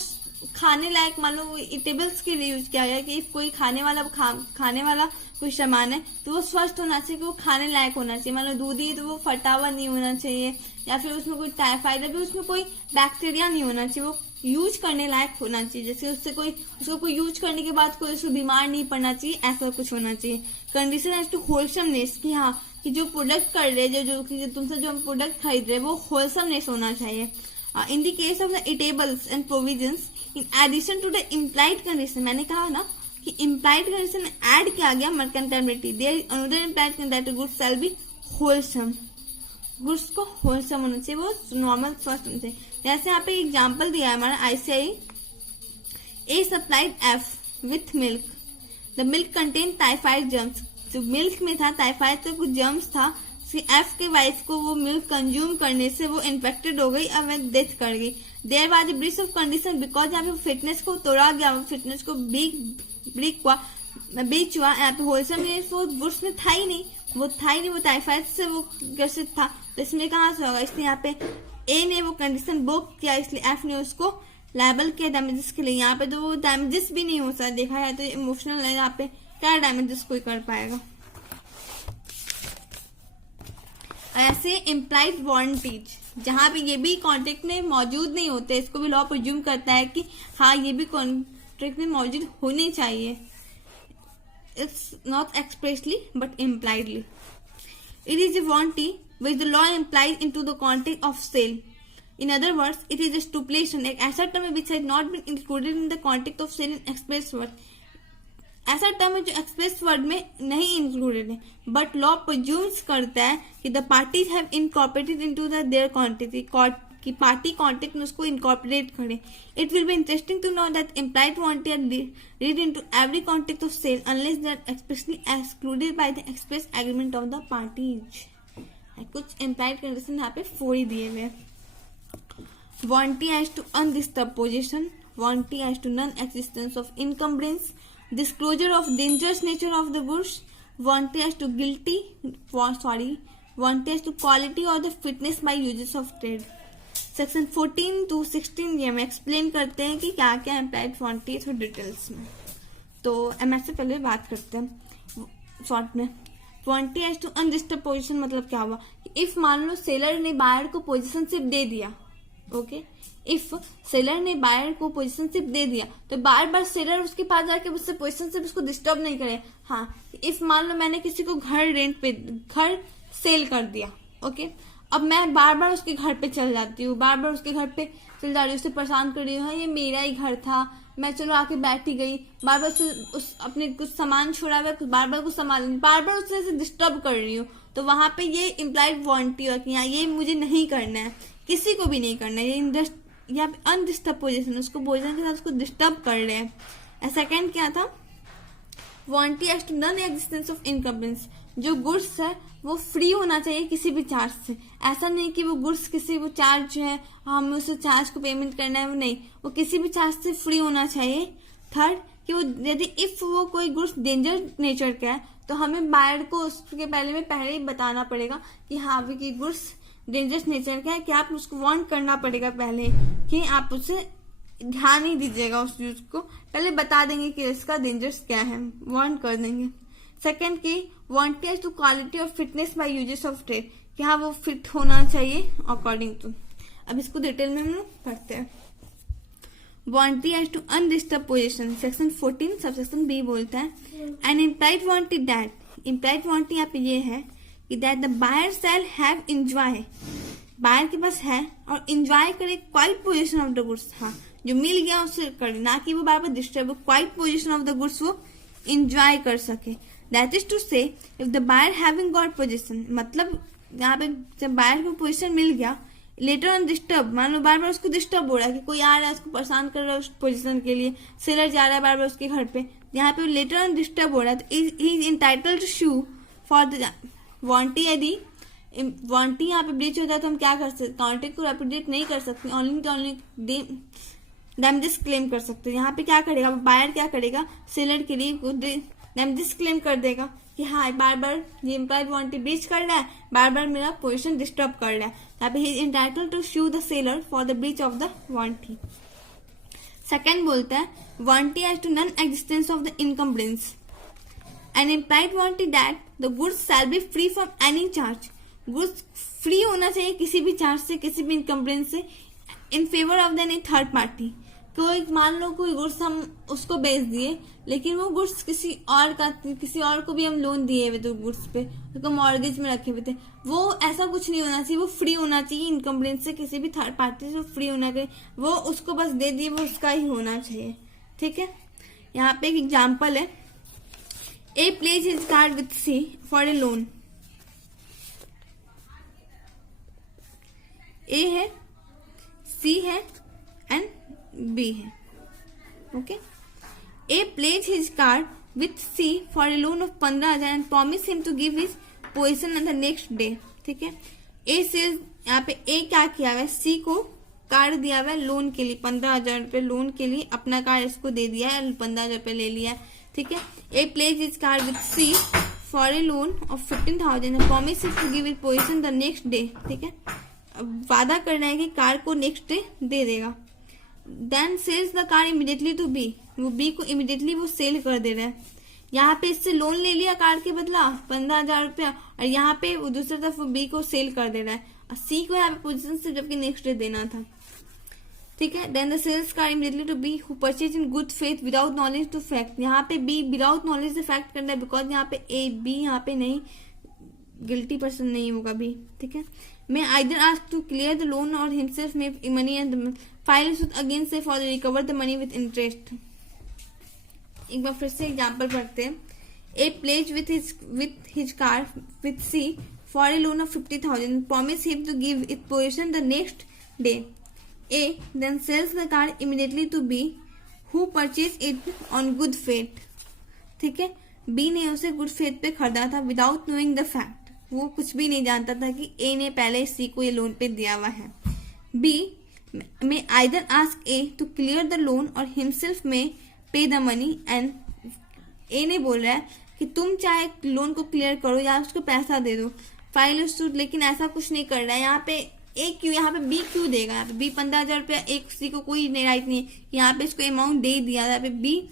खाने लायक, मान लो ईटेबल्स के लिए यूज किया गया कि कोई खाने वाला कोई सामान है तो वो स्वस्थ होना चाहिए, कि वो खाने लायक होना चाहिए। मान लो दूध ही तो वो फटा हुआ नहीं होना चाहिए, या फिर उसमें कोई टाइफाइड है भी, उसमें कोई बैक्टीरिया नहीं होना चाहिए, वो यूज करने लायक होना चाहिए। जैसे उसको कोई यूज करने के बाद कोई उसको बीमार नहीं पड़ना चाहिए, ऐसा कुछ होना चाहिए। कंडीशन एज टू होलसमनेस, कि हाँ कि जो प्रोडक्ट कर रहे, जो तुमसे जो हम प्रोडक्ट खरीद रहे वो होलसमनेस होना चाहिए। In the case of the eatables and provisions in addition to the implied condition, मैंने कहा ना कि इम्प्लाइड कंडीशन ऐड किया गया merchantability, there is another implied condition that goods shall be wholesome. Goods को होलसम होना चाहिए, वो नॉर्मल स्वस्थ होना चाहिए। जैसे यहाँ पे एग्जाम्पल दिया है हमारा ICI, A supplied F with milk, the milk contain typhoid germs. जो मिल्क में था टाइफाइड तो कुछ जर्म्स था, एफ के वाइफ को वो मिल्क कंज्यूम करने से वो इन्फेक्टेड हो गई और डेथ कर गई। There was a breach of condition because यहाँ पे फिटनेस को तोड़ा गया, फिटनेस को ब्रेक हुआ, यहाँ पे होलसमनेस वो गुड्स में था ही नहीं, वो टाइफाइड से वो ग्रसित था, तो इसमें कहाँ से होगा। इसलिए यहाँ पे ए ने वो कंडीशन ब्रेक किया, इसलिए एफ ने उसको लेबल किया डैमेजेस के लिए। यहाँ पे तो वो डैमेजेस भी नहीं हो सकता, देखा जाए तो इमोशनल है, यहाँ पे क्या डैमेजेस कोई कर पाएगा। ऐसे इम्प्लाइड वारंटीज, जहां पे ये भी कॉन्ट्रैक्ट में मौजूद नहीं होते, इसको भी लॉ प्रिज्यूम करता है कि हाँ ये भी कॉन्ट्रैक्ट में मौजूद होने चाहिए। It's not expressly but impliedly. It is a warranty which the law implies into the contract of sale. In other words it is a stipulation, एक ऐसा टर्म है which had not been included in the context of sale in express word, ऐसा term है जो express word में नहीं included है, but law प्रोज्यूम्स करता है कि the parties have incorporated into their contract, कि पार्टी कॉन्टेक्ट में उसको इनकॉर्पोरेट करे. It will be interesting to know that implied warranty are read into every contract of sale unless they are expressly excluded by the express agreement of the parties. कुछ implied condition यहाँ पे 4 ही दिए हुए. Warranty as to undisturbed position, warranty as to non existence of encumbrance, disclosure of dangerous nature of the goods, warranty as to warranty as to quality or the fitness by uses of trade. Section 14 to 16 ये हम explain करते हैं कि क्या क्या implied warranty थोड़ी details में. तो हम ऐसे पहले बात करते हैं शॉर्ट में. Warranty as to undisturbed position मतलब क्या हुआ, इफ मान लो सेलर ने बायर को पोजीशनशिप दे दिया, ओके, इफ सेलर ने बायर को पोजीशनशिप दे दिया तो बार बार सेलर उसके पास जाके उससे पोजीशनशिप उसको डिस्टर्ब नहीं करे. हाँ, इफ मान लो मैंने किसी को घर रेंट पे घर सेल कर दिया, ओके, अब मैं बार बार उसके घर पे चल जाती हूँ, बार बार उसके घर पे चल जा रही हूँ, उससे परेशान कर रही हूँ, हाँ ये मेरा ही घर था, मैं चलो आके बैठी गई, बार बार उस अपने कुछ सामान छोड़ा हुआ, बार बार कुछ सामान, बार बार उससे डिस्टर्ब कर रही हूँ, तो वहां पे ये इम्प्लाइड वारंटी हो कि हाँ ये मुझे नहीं करना है, किसी को भी नहीं करना है, ये यहाँ पे अनडिस्टर्ब पोजीशन, उसको पोजीशन के साथ उसको डिस्टर्ब कर रहे हैं. सेकंड क्या था, warranty as to non existence of encumbrance, जो गुड्स है वो फ्री होना चाहिए किसी भी चार्ज से. ऐसा नहीं कि वो गुड्स किसी वो चार्ज है हमें उस चार्ज को पेमेंट करना है, वो नहीं, वो किसी भी चार्ज से फ्री होना चाहिए. थर्ड कि वो यदि इफ वो कोई गुड्स डेंजर नेचर का है तो हमें बायर को उसके पहले ही बताना पड़ेगा कि हाँ भी गुड्स डेंजरस नेचर का है, कि आप उसको वार्न करना पड़ेगा पहले कि आप उसे ध्यान नहीं दीजिएगा, उस चीज को पहले बता देंगे कि इसका डेंजर्स क्या है, वार्न कर देंगे. सेकंड की वारंटी एज टू क्वालिटी और fitness by uses of trade, कि हाँ वो फिट होना चाहिए अकॉर्डिंग टू. अब इसको डिटेल में हम लोग पढ़ते हैं. Warranty as to undisturbed position, section 14 subsection B बोलता है an implied warranty that, implied warranty यहाँ पे ये है कि that the buyer shall have enjoy, buyer के पास है और एंजॉय करे quiet position of the goods, हाँ जो मिल गया उससे करे, ना कि वो बार बार disturb, quiet position of the goods वो एंजॉय कर सके. That is to say if the buyer having got position, मतलब यहाँ पे जब बायर को पोजीशन मिल गया, लेटर ऑन डिस्टर्ब, मान लो बार बार उसको डिस्टर्ब हो रहा है कि कोई आ रहा है उसको परेशान कर रहा है उस पोजीशन के लिए, सेलर जा रहा है बार बार उसके घर पे, यहाँ पे लेटर ऑन डिस्टर्ब हो रहा है, तो he is entitled to sue for the warranty. यदि वारंटी यहाँ पे ब्रीच होता है तो हम क्या कर सकते, कॉन्ट्रैक्ट को रेपुडिएट नहीं कर सकते, ओनली डैमेजेस क्लेम कर सकते. यहाँ पे क्या करेगा, बायर क्या करेगा, सेलर के लिए डैमेजेस क्लेम कर देगा कि हाँ बार बार ये इम्प्लाइड वारंटी ब्रीच कर रहा है, बार बार मेरा पोजीशन डिस्टर्ब कर रहा है, यहाँ पे he is entitled to sue the seller for the breach of the warranty. Second बोलता है warranty as to non existence of the encumbrance, an implied warranty that the goods shall be free from any charge, goods free होना चाहिए किसी भी charge से, किसी भी encumbrance से, in favour of the any third party. कोई मान लो कोई गुड्स हम उसको बेच दिए लेकिन वो गुड्स किसी और को भी हम लोन दिए हुए थे, गुड्स पे उसको मॉर्गेज में रखे हुए थे, वो ऐसा कुछ नहीं होना चाहिए, वो फ्री होना चाहिए इनकम्बरेंस से, किसी भी थर्ड पार्टी से फ्री होना चाहिए, वो उसको बस दे दिए वो उसका ही होना चाहिए. ठीक है, यहाँ पे एक एग्जाम्पल है, A pledge his card with C for a loan, A है, सी है एंड बी है. Okay, A pledge his card with C for a loan of 15,000 and promise him to give his position on the next day. ठीक है, ए से यहाँ पे ए क्या किया हुआ है, सी को कार्ड दिया हुआ है लोन के लिए, 15,000 रुपए लोन के लिए अपना कार्ड इसको दे दिया है, 15,000 रुपए ले लिया है. ठीक है, A pledge his card with C for a loan of 15,000 and promise him to give his position the next day. ठीक है, वादा करना है कि कार को नेक्स्ट डे दे देगा. Then sells the car immediately to B, वो बी को इमीडिएटली वो सेल कर दे रहा है. यहाँ पे इससे लोन ले लिया कार के बदला 15,000 रुपया, और यहाँ पे वो दूसरी तरफ वो बी को सेल कर दे रहा है, और सी को यहाँ पे पोजीशन से जबकि नेक्स्ट डे देना था. ठीक है, then the sells car immediately to B who purchase in good faith without knowledge to fact. यहाँ पे B without knowledge to fact करना है, बिकॉज यहाँ पे ए बी यहाँ पे नहीं गिल्टी पर्सन नहीं होगा भी, ठीक है। May either ask to clear the loan और himself may money and file suit against C for recover the money with interest. एक बार फिर से एग्जाम्पल पढ़ते हैं। A pledge with his car with C for a loan of 50,000 promise him to give it position the next day. A then sells the car immediately to B who purchase it on good faith, ठीक है। B ने उसे good faith पे खरीदा था without knowing the fact, वो कुछ भी नहीं जानता था कि ए ने पहले सी को ये लोन पे दिया हुआ है। बी में either ask A to clear the loan और himself may pay the money and ए ने बोल रहा है कि तुम चाहे लोन को क्लियर करो या उसको पैसा दे दो, फाइल सूट, लेकिन ऐसा कुछ नहीं कर रहा है। यहाँ पे ए क्यों, यहाँ पे बी क्यों देगा? यहाँ पे बी 15,000 रुपया एक सी को कोई राइट नहीं है, यहाँ पे इसको अमाउंट दे दिया। यहाँ पे बी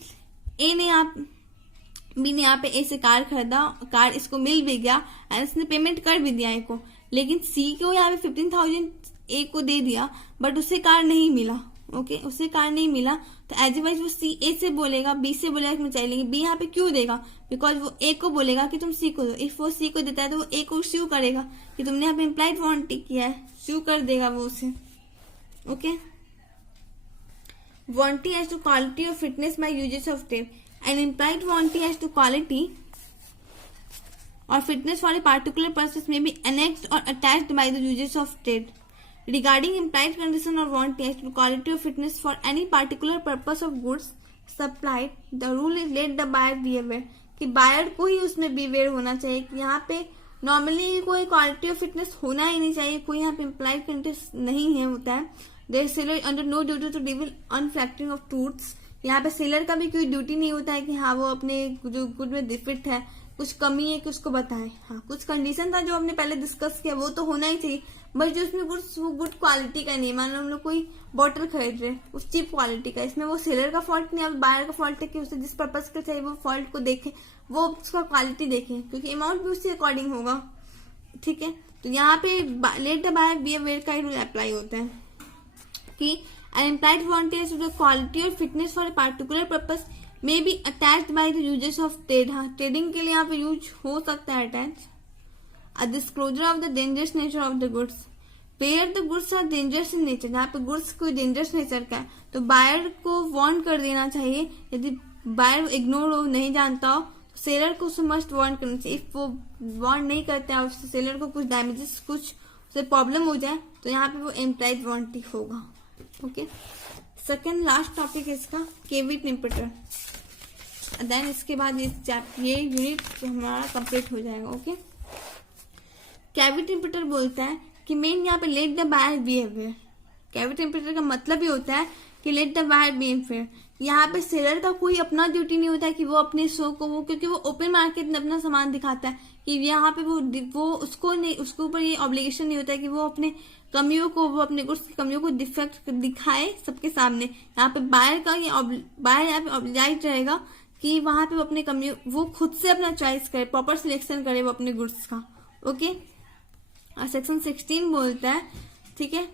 ने यहाँ पे ए से कार खरीदा, कार इसको मिल भी गया और इसने पेमेंट कर भी दिया ए को, लेकिन सी को यहाँ पे 15,000 ए को दे दिया बट उसे कार नहीं मिला। ओके, उसे कार नहीं मिला तो एज वाइज वो सी ए से बोलेगा, बी से बोलेगा कि मैं चाहिए, लेकिन बी यहाँ पे क्यों देगा? बिकॉज वो ए को बोलेगा कि तुम सी को दो। इफ वो सी को देता है तो वो ए को स्यू करेगा कि तुमने यहाँ पे इम्प्लाइड वारंटी किया है, स्यू कर देगा वो उसे। Okay, warranty as to quality और fitness by uses of tape and implied warranty as to quality or fitness for a particular process may be annexed or attached by the users of trade. Regarding implied condition or warranty as to quality or fitness for any particular purpose of goods supplied, the rule is let the buyer be aware कि buyer को ही उसमें be aware होना चाहिए कि यहाँ पे normally कोई quality और फिटनेस होना ही नहीं चाहिए, कोई यहाँ पे implied condition नहीं है होता है। There is seller under no duty to reveal unflattering of truths. यहाँ पे सेलर का भी कोई ड्यूटी नहीं होता है कि हाँ वो अपने जो गुड में डिफिट है, कुछ कमी है कि उसको बताएं। हाँ, कुछ कंडीशन था जो हमने पहले डिस्कस किया वो तो होना ही चाहिए, बट जो उसमें गुड्स वो गुड क्वालिटी का नहीं। मान लो हम लोग कोई बॉटल खरीद रहे उस चीप क्वालिटी का, इसमें वो सेलर का फॉल्ट नहीं है, बायर का फॉल्ट है कि उसे जिस पर्पज के चाहिए वो फॉल्ट को देखे, वो उसका क्वालिटी देखे, क्योंकि अमाउंट भी उसके अकॉर्डिंग होगा। ठीक है, तो यहाँ पे let the buyer be aware का रूल अप्लाई होता है कि an implied warranty as to the quality or fitness for a particular purpose may be attached by the users of trade. हाँ, ट्रेडिंग के लिए यहाँ पे यूज हो सकता है attach. A disclosure of the dangerous nature of the goods. Where the goods are dangerous in nature, यहाँ पे गुड्स कोई डेंजरस नेचर का है तो बायर को वार्न कर देना चाहिए। यदि बायर इग्नोर हो, नहीं जानता हो, तो सेलर को उसे मस्ट वार्न करना चाहिए। इफ वो वार्न नहीं करते हैं, उससे सेलर को कुछ डैमेजेस, कुछ उसे प्रॉब्लम हो जाए तो यहाँ पे वो इम्प्लाइड वारंटी होगा। ओके, सेकेंड लास्ट टॉपिक है इसका केविट इंपीटर, देन इसके बाद ये यूनिट हमारा कंप्लीट हो जाएगा। ओके, कैविट इंपीटर बोलता है कि मेन यहाँ पे let the buyer be aware. Caveat emptor का मतलब ही होता है कि let the buyer be aware. यहाँ पे सेलर का कोई अपना ड्यूटी नहीं होता है कि वो अपने शो को वो, क्योंकि वो ओपन मार्केट में अपना सामान दिखाता है कि यहाँ पे वो उसको नहीं, उसके ऊपर ये ऑब्लिगेशन नहीं होता है कि वो अपने कमियों को, वो अपने गुड्स की कमियों को डिफेक्ट दिखाए सबके सामने। यहाँ पे बायर का ये बायर यहाँ पे ऑब्लिगाइज रहेगा कि वहां पे वो अपने कमियों, वो खुद से अपना चॉइस करे, प्रॉपर सिलेक्शन करे वो अपने गुड्स का। ओके, और सेक्शन 16 बोलता है, ठीक है,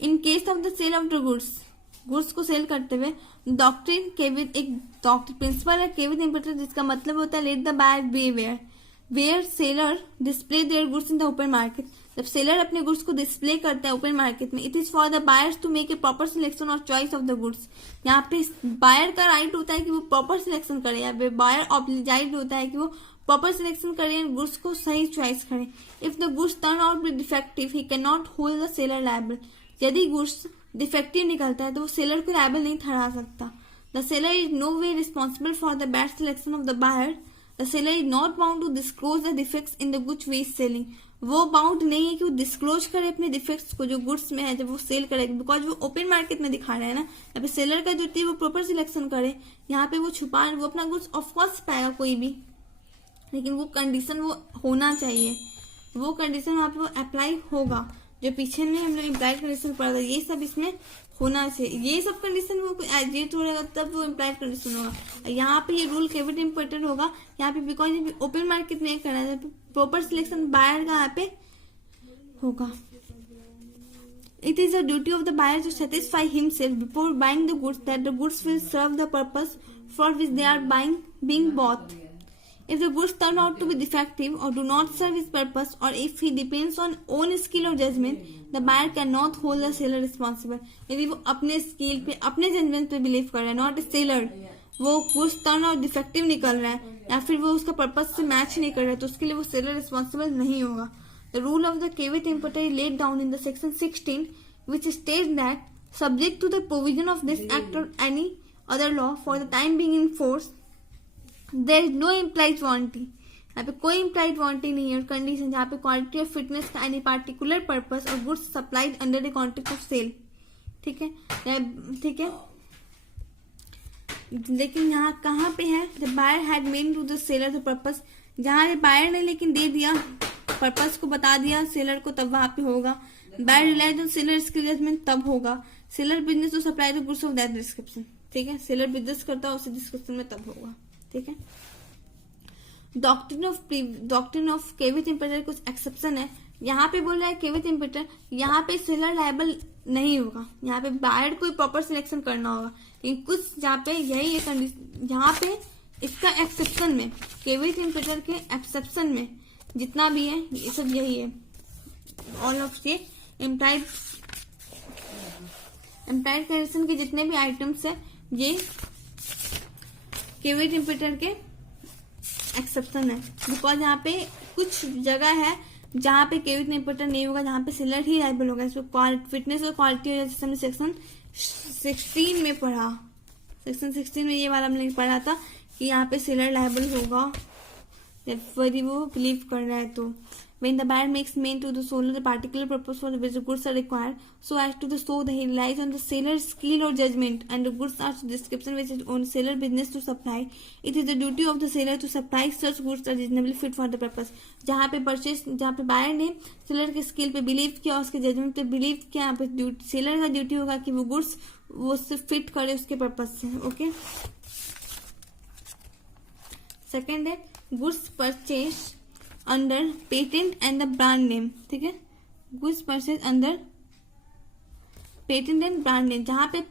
in case of the sale of the goods को सेल करते हुए डॉक्ट्रिन केविट, एक डॉक्टर प्रिंसिपल है केविट इंपीटर, जिसका मतलब होता है let the buyer be aware where seller display their goods in the open market. जब सेलर अपने गुड्स को डिस्प्ले करता है ओपन मार्केट में, it is for the buyers to make a proper selection और चॉइस ऑफ द गुड्स। यहाँ पे buyer का राइट होता है कि वो प्रॉपर सिलेक्शन करे, यहाँ पे बायर ऑब्लिगाइज्ड होता है कि वो प्रॉपर सिलेक्शन करे एंड गुड्स को सही चॉइस करे। If the goods turn out be defective he can not hold the seller liable. यदि गुड्स डिफेक्टिव निकलता है तो वो सेलर को लायबल नहीं ठहरा सकता। The seller is no way responsible for the bad selection of the buyer. The seller is not bound to disclose the defects in the goods he is selling. वो bound नहीं है कि वो disclose करे अपने डिफेक्ट्स को जो goods में है जब वो सेल करेगा, बिकॉज वो ओपन मार्केट में दिखा रहे हैं ना। यहाँ पे सेलर का ड्यूटी है वो प्रॉपर सिलेक्शन करे, यहाँ पे वो छुपा, वो अपना गुड्स ऑफकोर्स पाएगा कोई भी, लेकिन वो कंडीशन वो होना चाहिए, वो कंडीशन वहाँ पे वो अप्लाई होगा जो पीछे में हम लोग इम्प्लाइड कंडीशन पढ़ा था, ये सब इसमें होना चाहिए। ये सब कंडीशन वो एग्जिट हो रहेगा तब वो इम्प्लाइड कंडीशन होगा। यहाँ पे ये रूल केविट इंपॉर्टेंट होगा यहाँ पे, बिकॉज ओपन मार्केट में करना है, प्रॉपर सिलेक्शन बायर का यहाँ पे होगा। It is a duty of the buyer to satisfy himself before buying the goods that the goods will serve the purpose for which they are being bought. If the goods turn out to be defective or do not serve his purpose, or if he depends on own skill or judgment, the buyer cannot hold the seller responsible. यदि वो अपने skill पे, अपने judgement पे believe कर रहा है, not a seller, वो गुड्स टर्न आउट डिफेक्टिव निकल रहा है या फिर वो उसका पर्पस से मैच नहीं कर रहा है, तो उसके लिए वो सेलर रिस्पॉन्सिबल नहीं होगा. The rule of the caveat emptor is laid down in the section 16, which states that subject to the provision of this act or any other law for the time being in force, there is no implied warranty. यहाँ पे कोई implied warranty नहीं है. और condition जहाँ पे quality और fitness का एनी पार्टिकुलर पर्पस और goods supplied under the contract of sale. ठीक है, ठीक है. लेकिन यहाँ कहाँ पे है, the buyer had made to the seller the purpose. जहाँ बायर ने लेकिन दे दिया, पर्पस को बता दिया सेलर को, तब वहां पे होगा. Buyer relies on seller skill judgement, तब होगा. Seller business to supply the goods of that description. ठीक है, सेलर बिजनेस करता है उसी डिस्क्रिप्शन में, तब होगा. ठीक है. डॉक्ट्रिन ऑफ केविट इम्पेटर कुछ एक्सेप्शन है. यहाँ पे बोल रहा है केविट इम्पेटर, यहाँ पे सेलर लायबल नहीं होगा. यहाँ पे बायर को प्रॉपर सिलेक्शन करना होगा. लेकिन कुछ जहाँ पे यही है कंडीशन, यहाँ पे इसका एक्सेप्शन में, केविट इम्पेटर के एक्सेप्शन में जितना भी है ये सब यही है. ऑल ऑफ ये इम्प्लाइड कंडीशन के जितने भी आइटम्स है ये केविट इम्पेटर के एक्सेप्शन है. बिकॉज यहाँ पे कुछ जगह है जहाँ पे केविट इम्पेटर नहीं होगा, जहाँ पे सेलर ही लायबल होगा. इसमें फिटनेस और क्वालिटी हमने सेक्शन 16 में पढ़ा. सेक्शन 16 में ये वाला हमने पढ़ा था कि यहाँ पे सेलर लायबल होगा यदि वो बिलीव कर रहा है. तो when the buyer makes known to the seller the particular purpose for which the goods are required, so as to show that he relies on the seller's skill or judgment, and the goods are description which is on seller business to supply, it is the duty of the seller to supply such goods that are reasonably fit for the purpose. जहाँ पे जहाँ पे buyer ने seller के skill पे believe किया, उसके judgement पे बिलीव किया, यहाँ पे सेलर का ड्यूटी होगा कि वो गुड्स वो उससे फिट करे उसके पर्पज से. ओके. सेकेंड है goods purchase under patent and the brand name. ठीक है, goods purchase under patent and brand name. जहाँ पे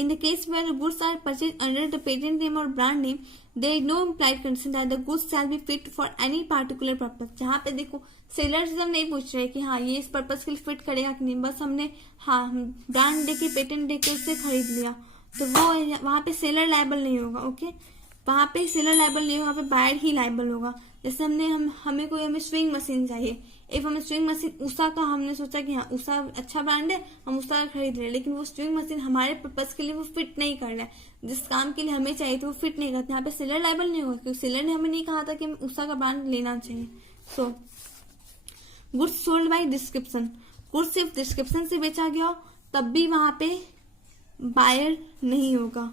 in the case where goods are purchase under the patent name और brand name, there is no implied condition that the goods shall be fit for any particular purpose. जहाँ पे देखो seller से हम नहीं पूछ रहे कि हाँ ये इस पर्पज के लिए फिट करेगा कि नहीं, बस हमने हाँ ब्रांड देके पेटेंट देके उससे खरीद लिया, तो वो वहाँ पे सेलर लायबल नहीं होगा. ओके, वहां पे सेलर लायबल नहीं होगा, वहां पे बायर ही लायबल होगा. जैसे हमें स्विंग मशीन चाहिए. इफ हमें स्विंग मशीन उषा का, हमने सोचा कि हाँ उषा अच्छा ब्रांड है, हम उषा का खरीद रहे हैं, लेकिन वो स्विंग मशीन हमारे पर्पज के लिए वो फिट नहीं कर रहा है, जिस काम के लिए हमें चाहिए तो वो फिट नहीं करता. यहाँ पे सेलर लायबल नहीं होगा क्योंकि सेलर ने हमें नहीं कहा था कि हमें उषा का ब्रांड लेना चाहिए. So goods sold by description, goods सिर्फ डिस्क्रिप्शन से बेचा गया तब भी वहां पे बायर नहीं होगा.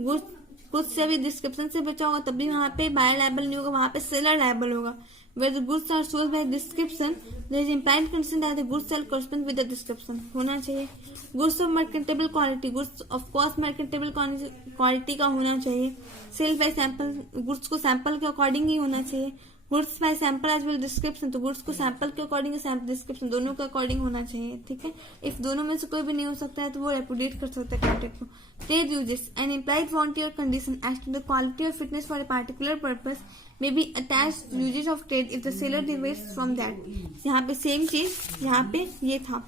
गुड्स से भी डिस्क्रिप्शन से बेचा होगा तब भी वहां पे बायर लायबल नहीं होगा, वहां पे सेलर लायबल होगा. Where the goods are sold by description, there is implied consent that the goods shall correspond with the description. होना चाहिए. Goods of merchantable quality, goods of course merchantable quality का होना चाहिए. Sale by sample, goods को sample के according ही होना चाहिए. Goods by sample as well description, तो goods को sample के अकॉर्डिंग या sample description दोनों के अकॉर्डिंग होना चाहिए. ठीक है, इफ दोनों में से कोई भी नहीं हो सकता है तो वो रेपुडिएट कर सकता है कॉन्ट्रैक्ट को. Trade uses an implied warranty or condition as to the quality or fitness for a particular purpose may be attached uses of trade if the seller deviates from that. यहाँ पे same चीज यहाँ पे ये था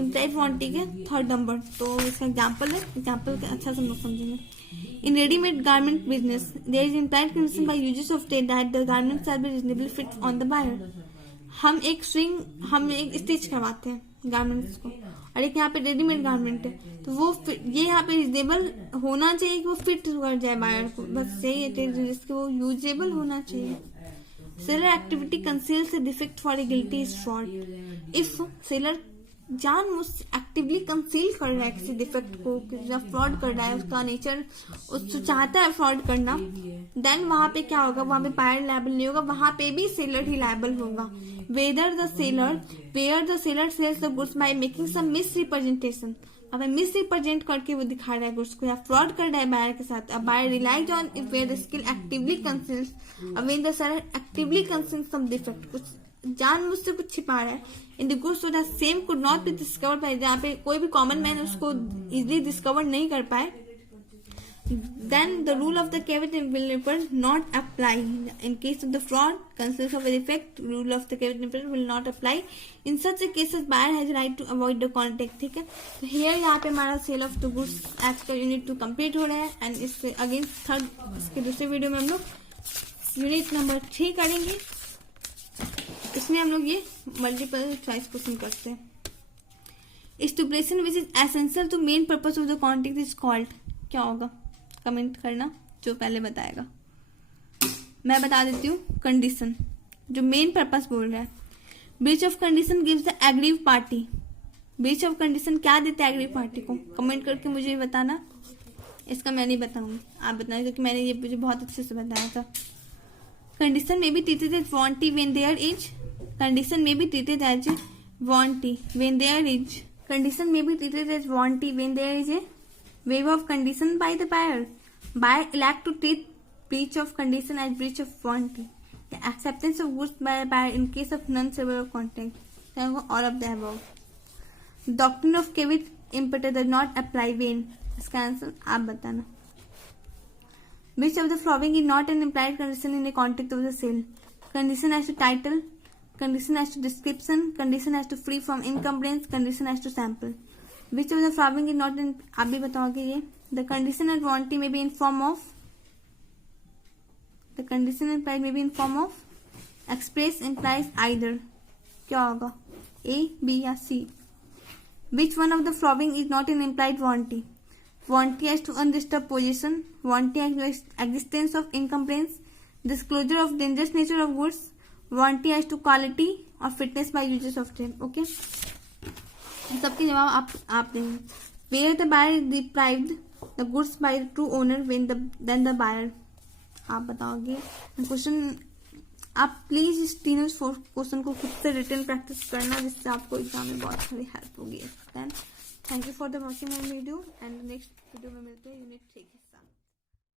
implied warranty के third number. तो इसका एग्जाम्पल है, एग्जाम्पल अच्छा से हम लोग समझेंगे. In ready-made garment business, there is implied consent by uses of trade that the garments shall be reasonably fit on the buyer. हम एक स्टिच करवाते हैं गारमेंट्स को, और एक यहाँ पे रेडीमेड गारमेंट है, तो वो ये यहाँ पे यूजेबल होना चाहिए कि वो फिट कर जाए बायर को, बस यही है जिसके वो यूजेबल होना चाहिए. Seller activity conceals a defect for a guilty is fraud. If seller जानबूझ एक्टिवली कंसील कर रहा है किसी डिफेक्ट को, फ्रॉड कर रहा है, उसका नेचर उसको चाहता है फ्रॉड करना, देन वहां पे क्या होगा, वहां पे बायर लायबल नहीं होगा, वहां पे भी सेलर ही लायबल होगा. Where the seller sells the goods by making some misrepresentation, अब मिस रिप्रेजेंट करके वो दिखा रहा है गुड्स को या फ्रॉड कर रहा है बायर के साथ. अब buyer relies on if where the skill actively conceals, अब when the seller actively conceals some defect, कुछ जानबूझ से कुछ छिपा रहा है in the goods so that same could not be discovered by, जहाँ पे कोई भी कॉमन मैन उसको इजिली डिस्कवर नहीं कर पाए, then the rule of the caveat imperator not apply. In case of the fraud, concealment of a defect, rule of the caveat imperator will not apply. In such a cases, buyer has right to avoid the contact. ठीक है, तो here यहाँ पे हमारा sale of the goods act का unit 2 complete हो रहा है. एंड इसके अगेंस्ट थर्ड, इसके दूसरे वीडियो में हम लोग यूनिट नंबर 3 करेंगे. इसमें हम लोग ये मल्टीपल चॉइस क्वेश्चन करते हैं. Stipulation which is essential to main purpose of the contract is called. क्या होगा, कमेंट करना जो पहले बताएगा. मैं बता देती हूँ. कंडीशन, जो मेन पर्पस बोल रहा है. Breach of condition gives the aggrieve party. Breach of condition क्या देते हैं एग्रीव पार्टी को, कमेंट करके मुझे बताना. इसका मैं नहीं बताऊंगी, आप बताना, क्योंकि मैंने ये मुझे बहुत अच्छे से बताया था. कंडीशन में be treated as warranty when there is. Condition में be treated as warranty when there is. Condition में be treated as warranty when there is a waiver of condition by the buyer. Buyer elect to treat breach of condition as breach of warranty. The acceptance of goods by a buyer in case of non-sever of contract. All of the above. Doctrine of caveat imperator does not apply when. इसका answer आप बताना. Which of the following is not an implied condition in a contract of the sale? Condition as to title, condition as to description, condition as to free from encumbrance, condition as to sample. Which of the following is not in, आप भी बताओगे ये. The condition and warranty may be in form of. The condition and price may be in form of. Express implies either. क्या होगा, A, B या C. Which one of the following is not an implied warranty? Warranty as to undisturbed possession, warranty as to existence of encumbrance, disclosure of dangerous nature of goods, warranty as to quality or fitness by users of them. Okay. सबके जवाब आप देंगे. Where the buyer is deprived the goods by the true owner then the buyer. आप बताओगे question. आप please इस तीनों question को खुद से रिटन प्रैक्टिस करना, जिससे आपको एग्जाम में बहुत सारी हेल्प होगी. Then thank you for the watching my video and next video में मिलते हैं यूनिट 3.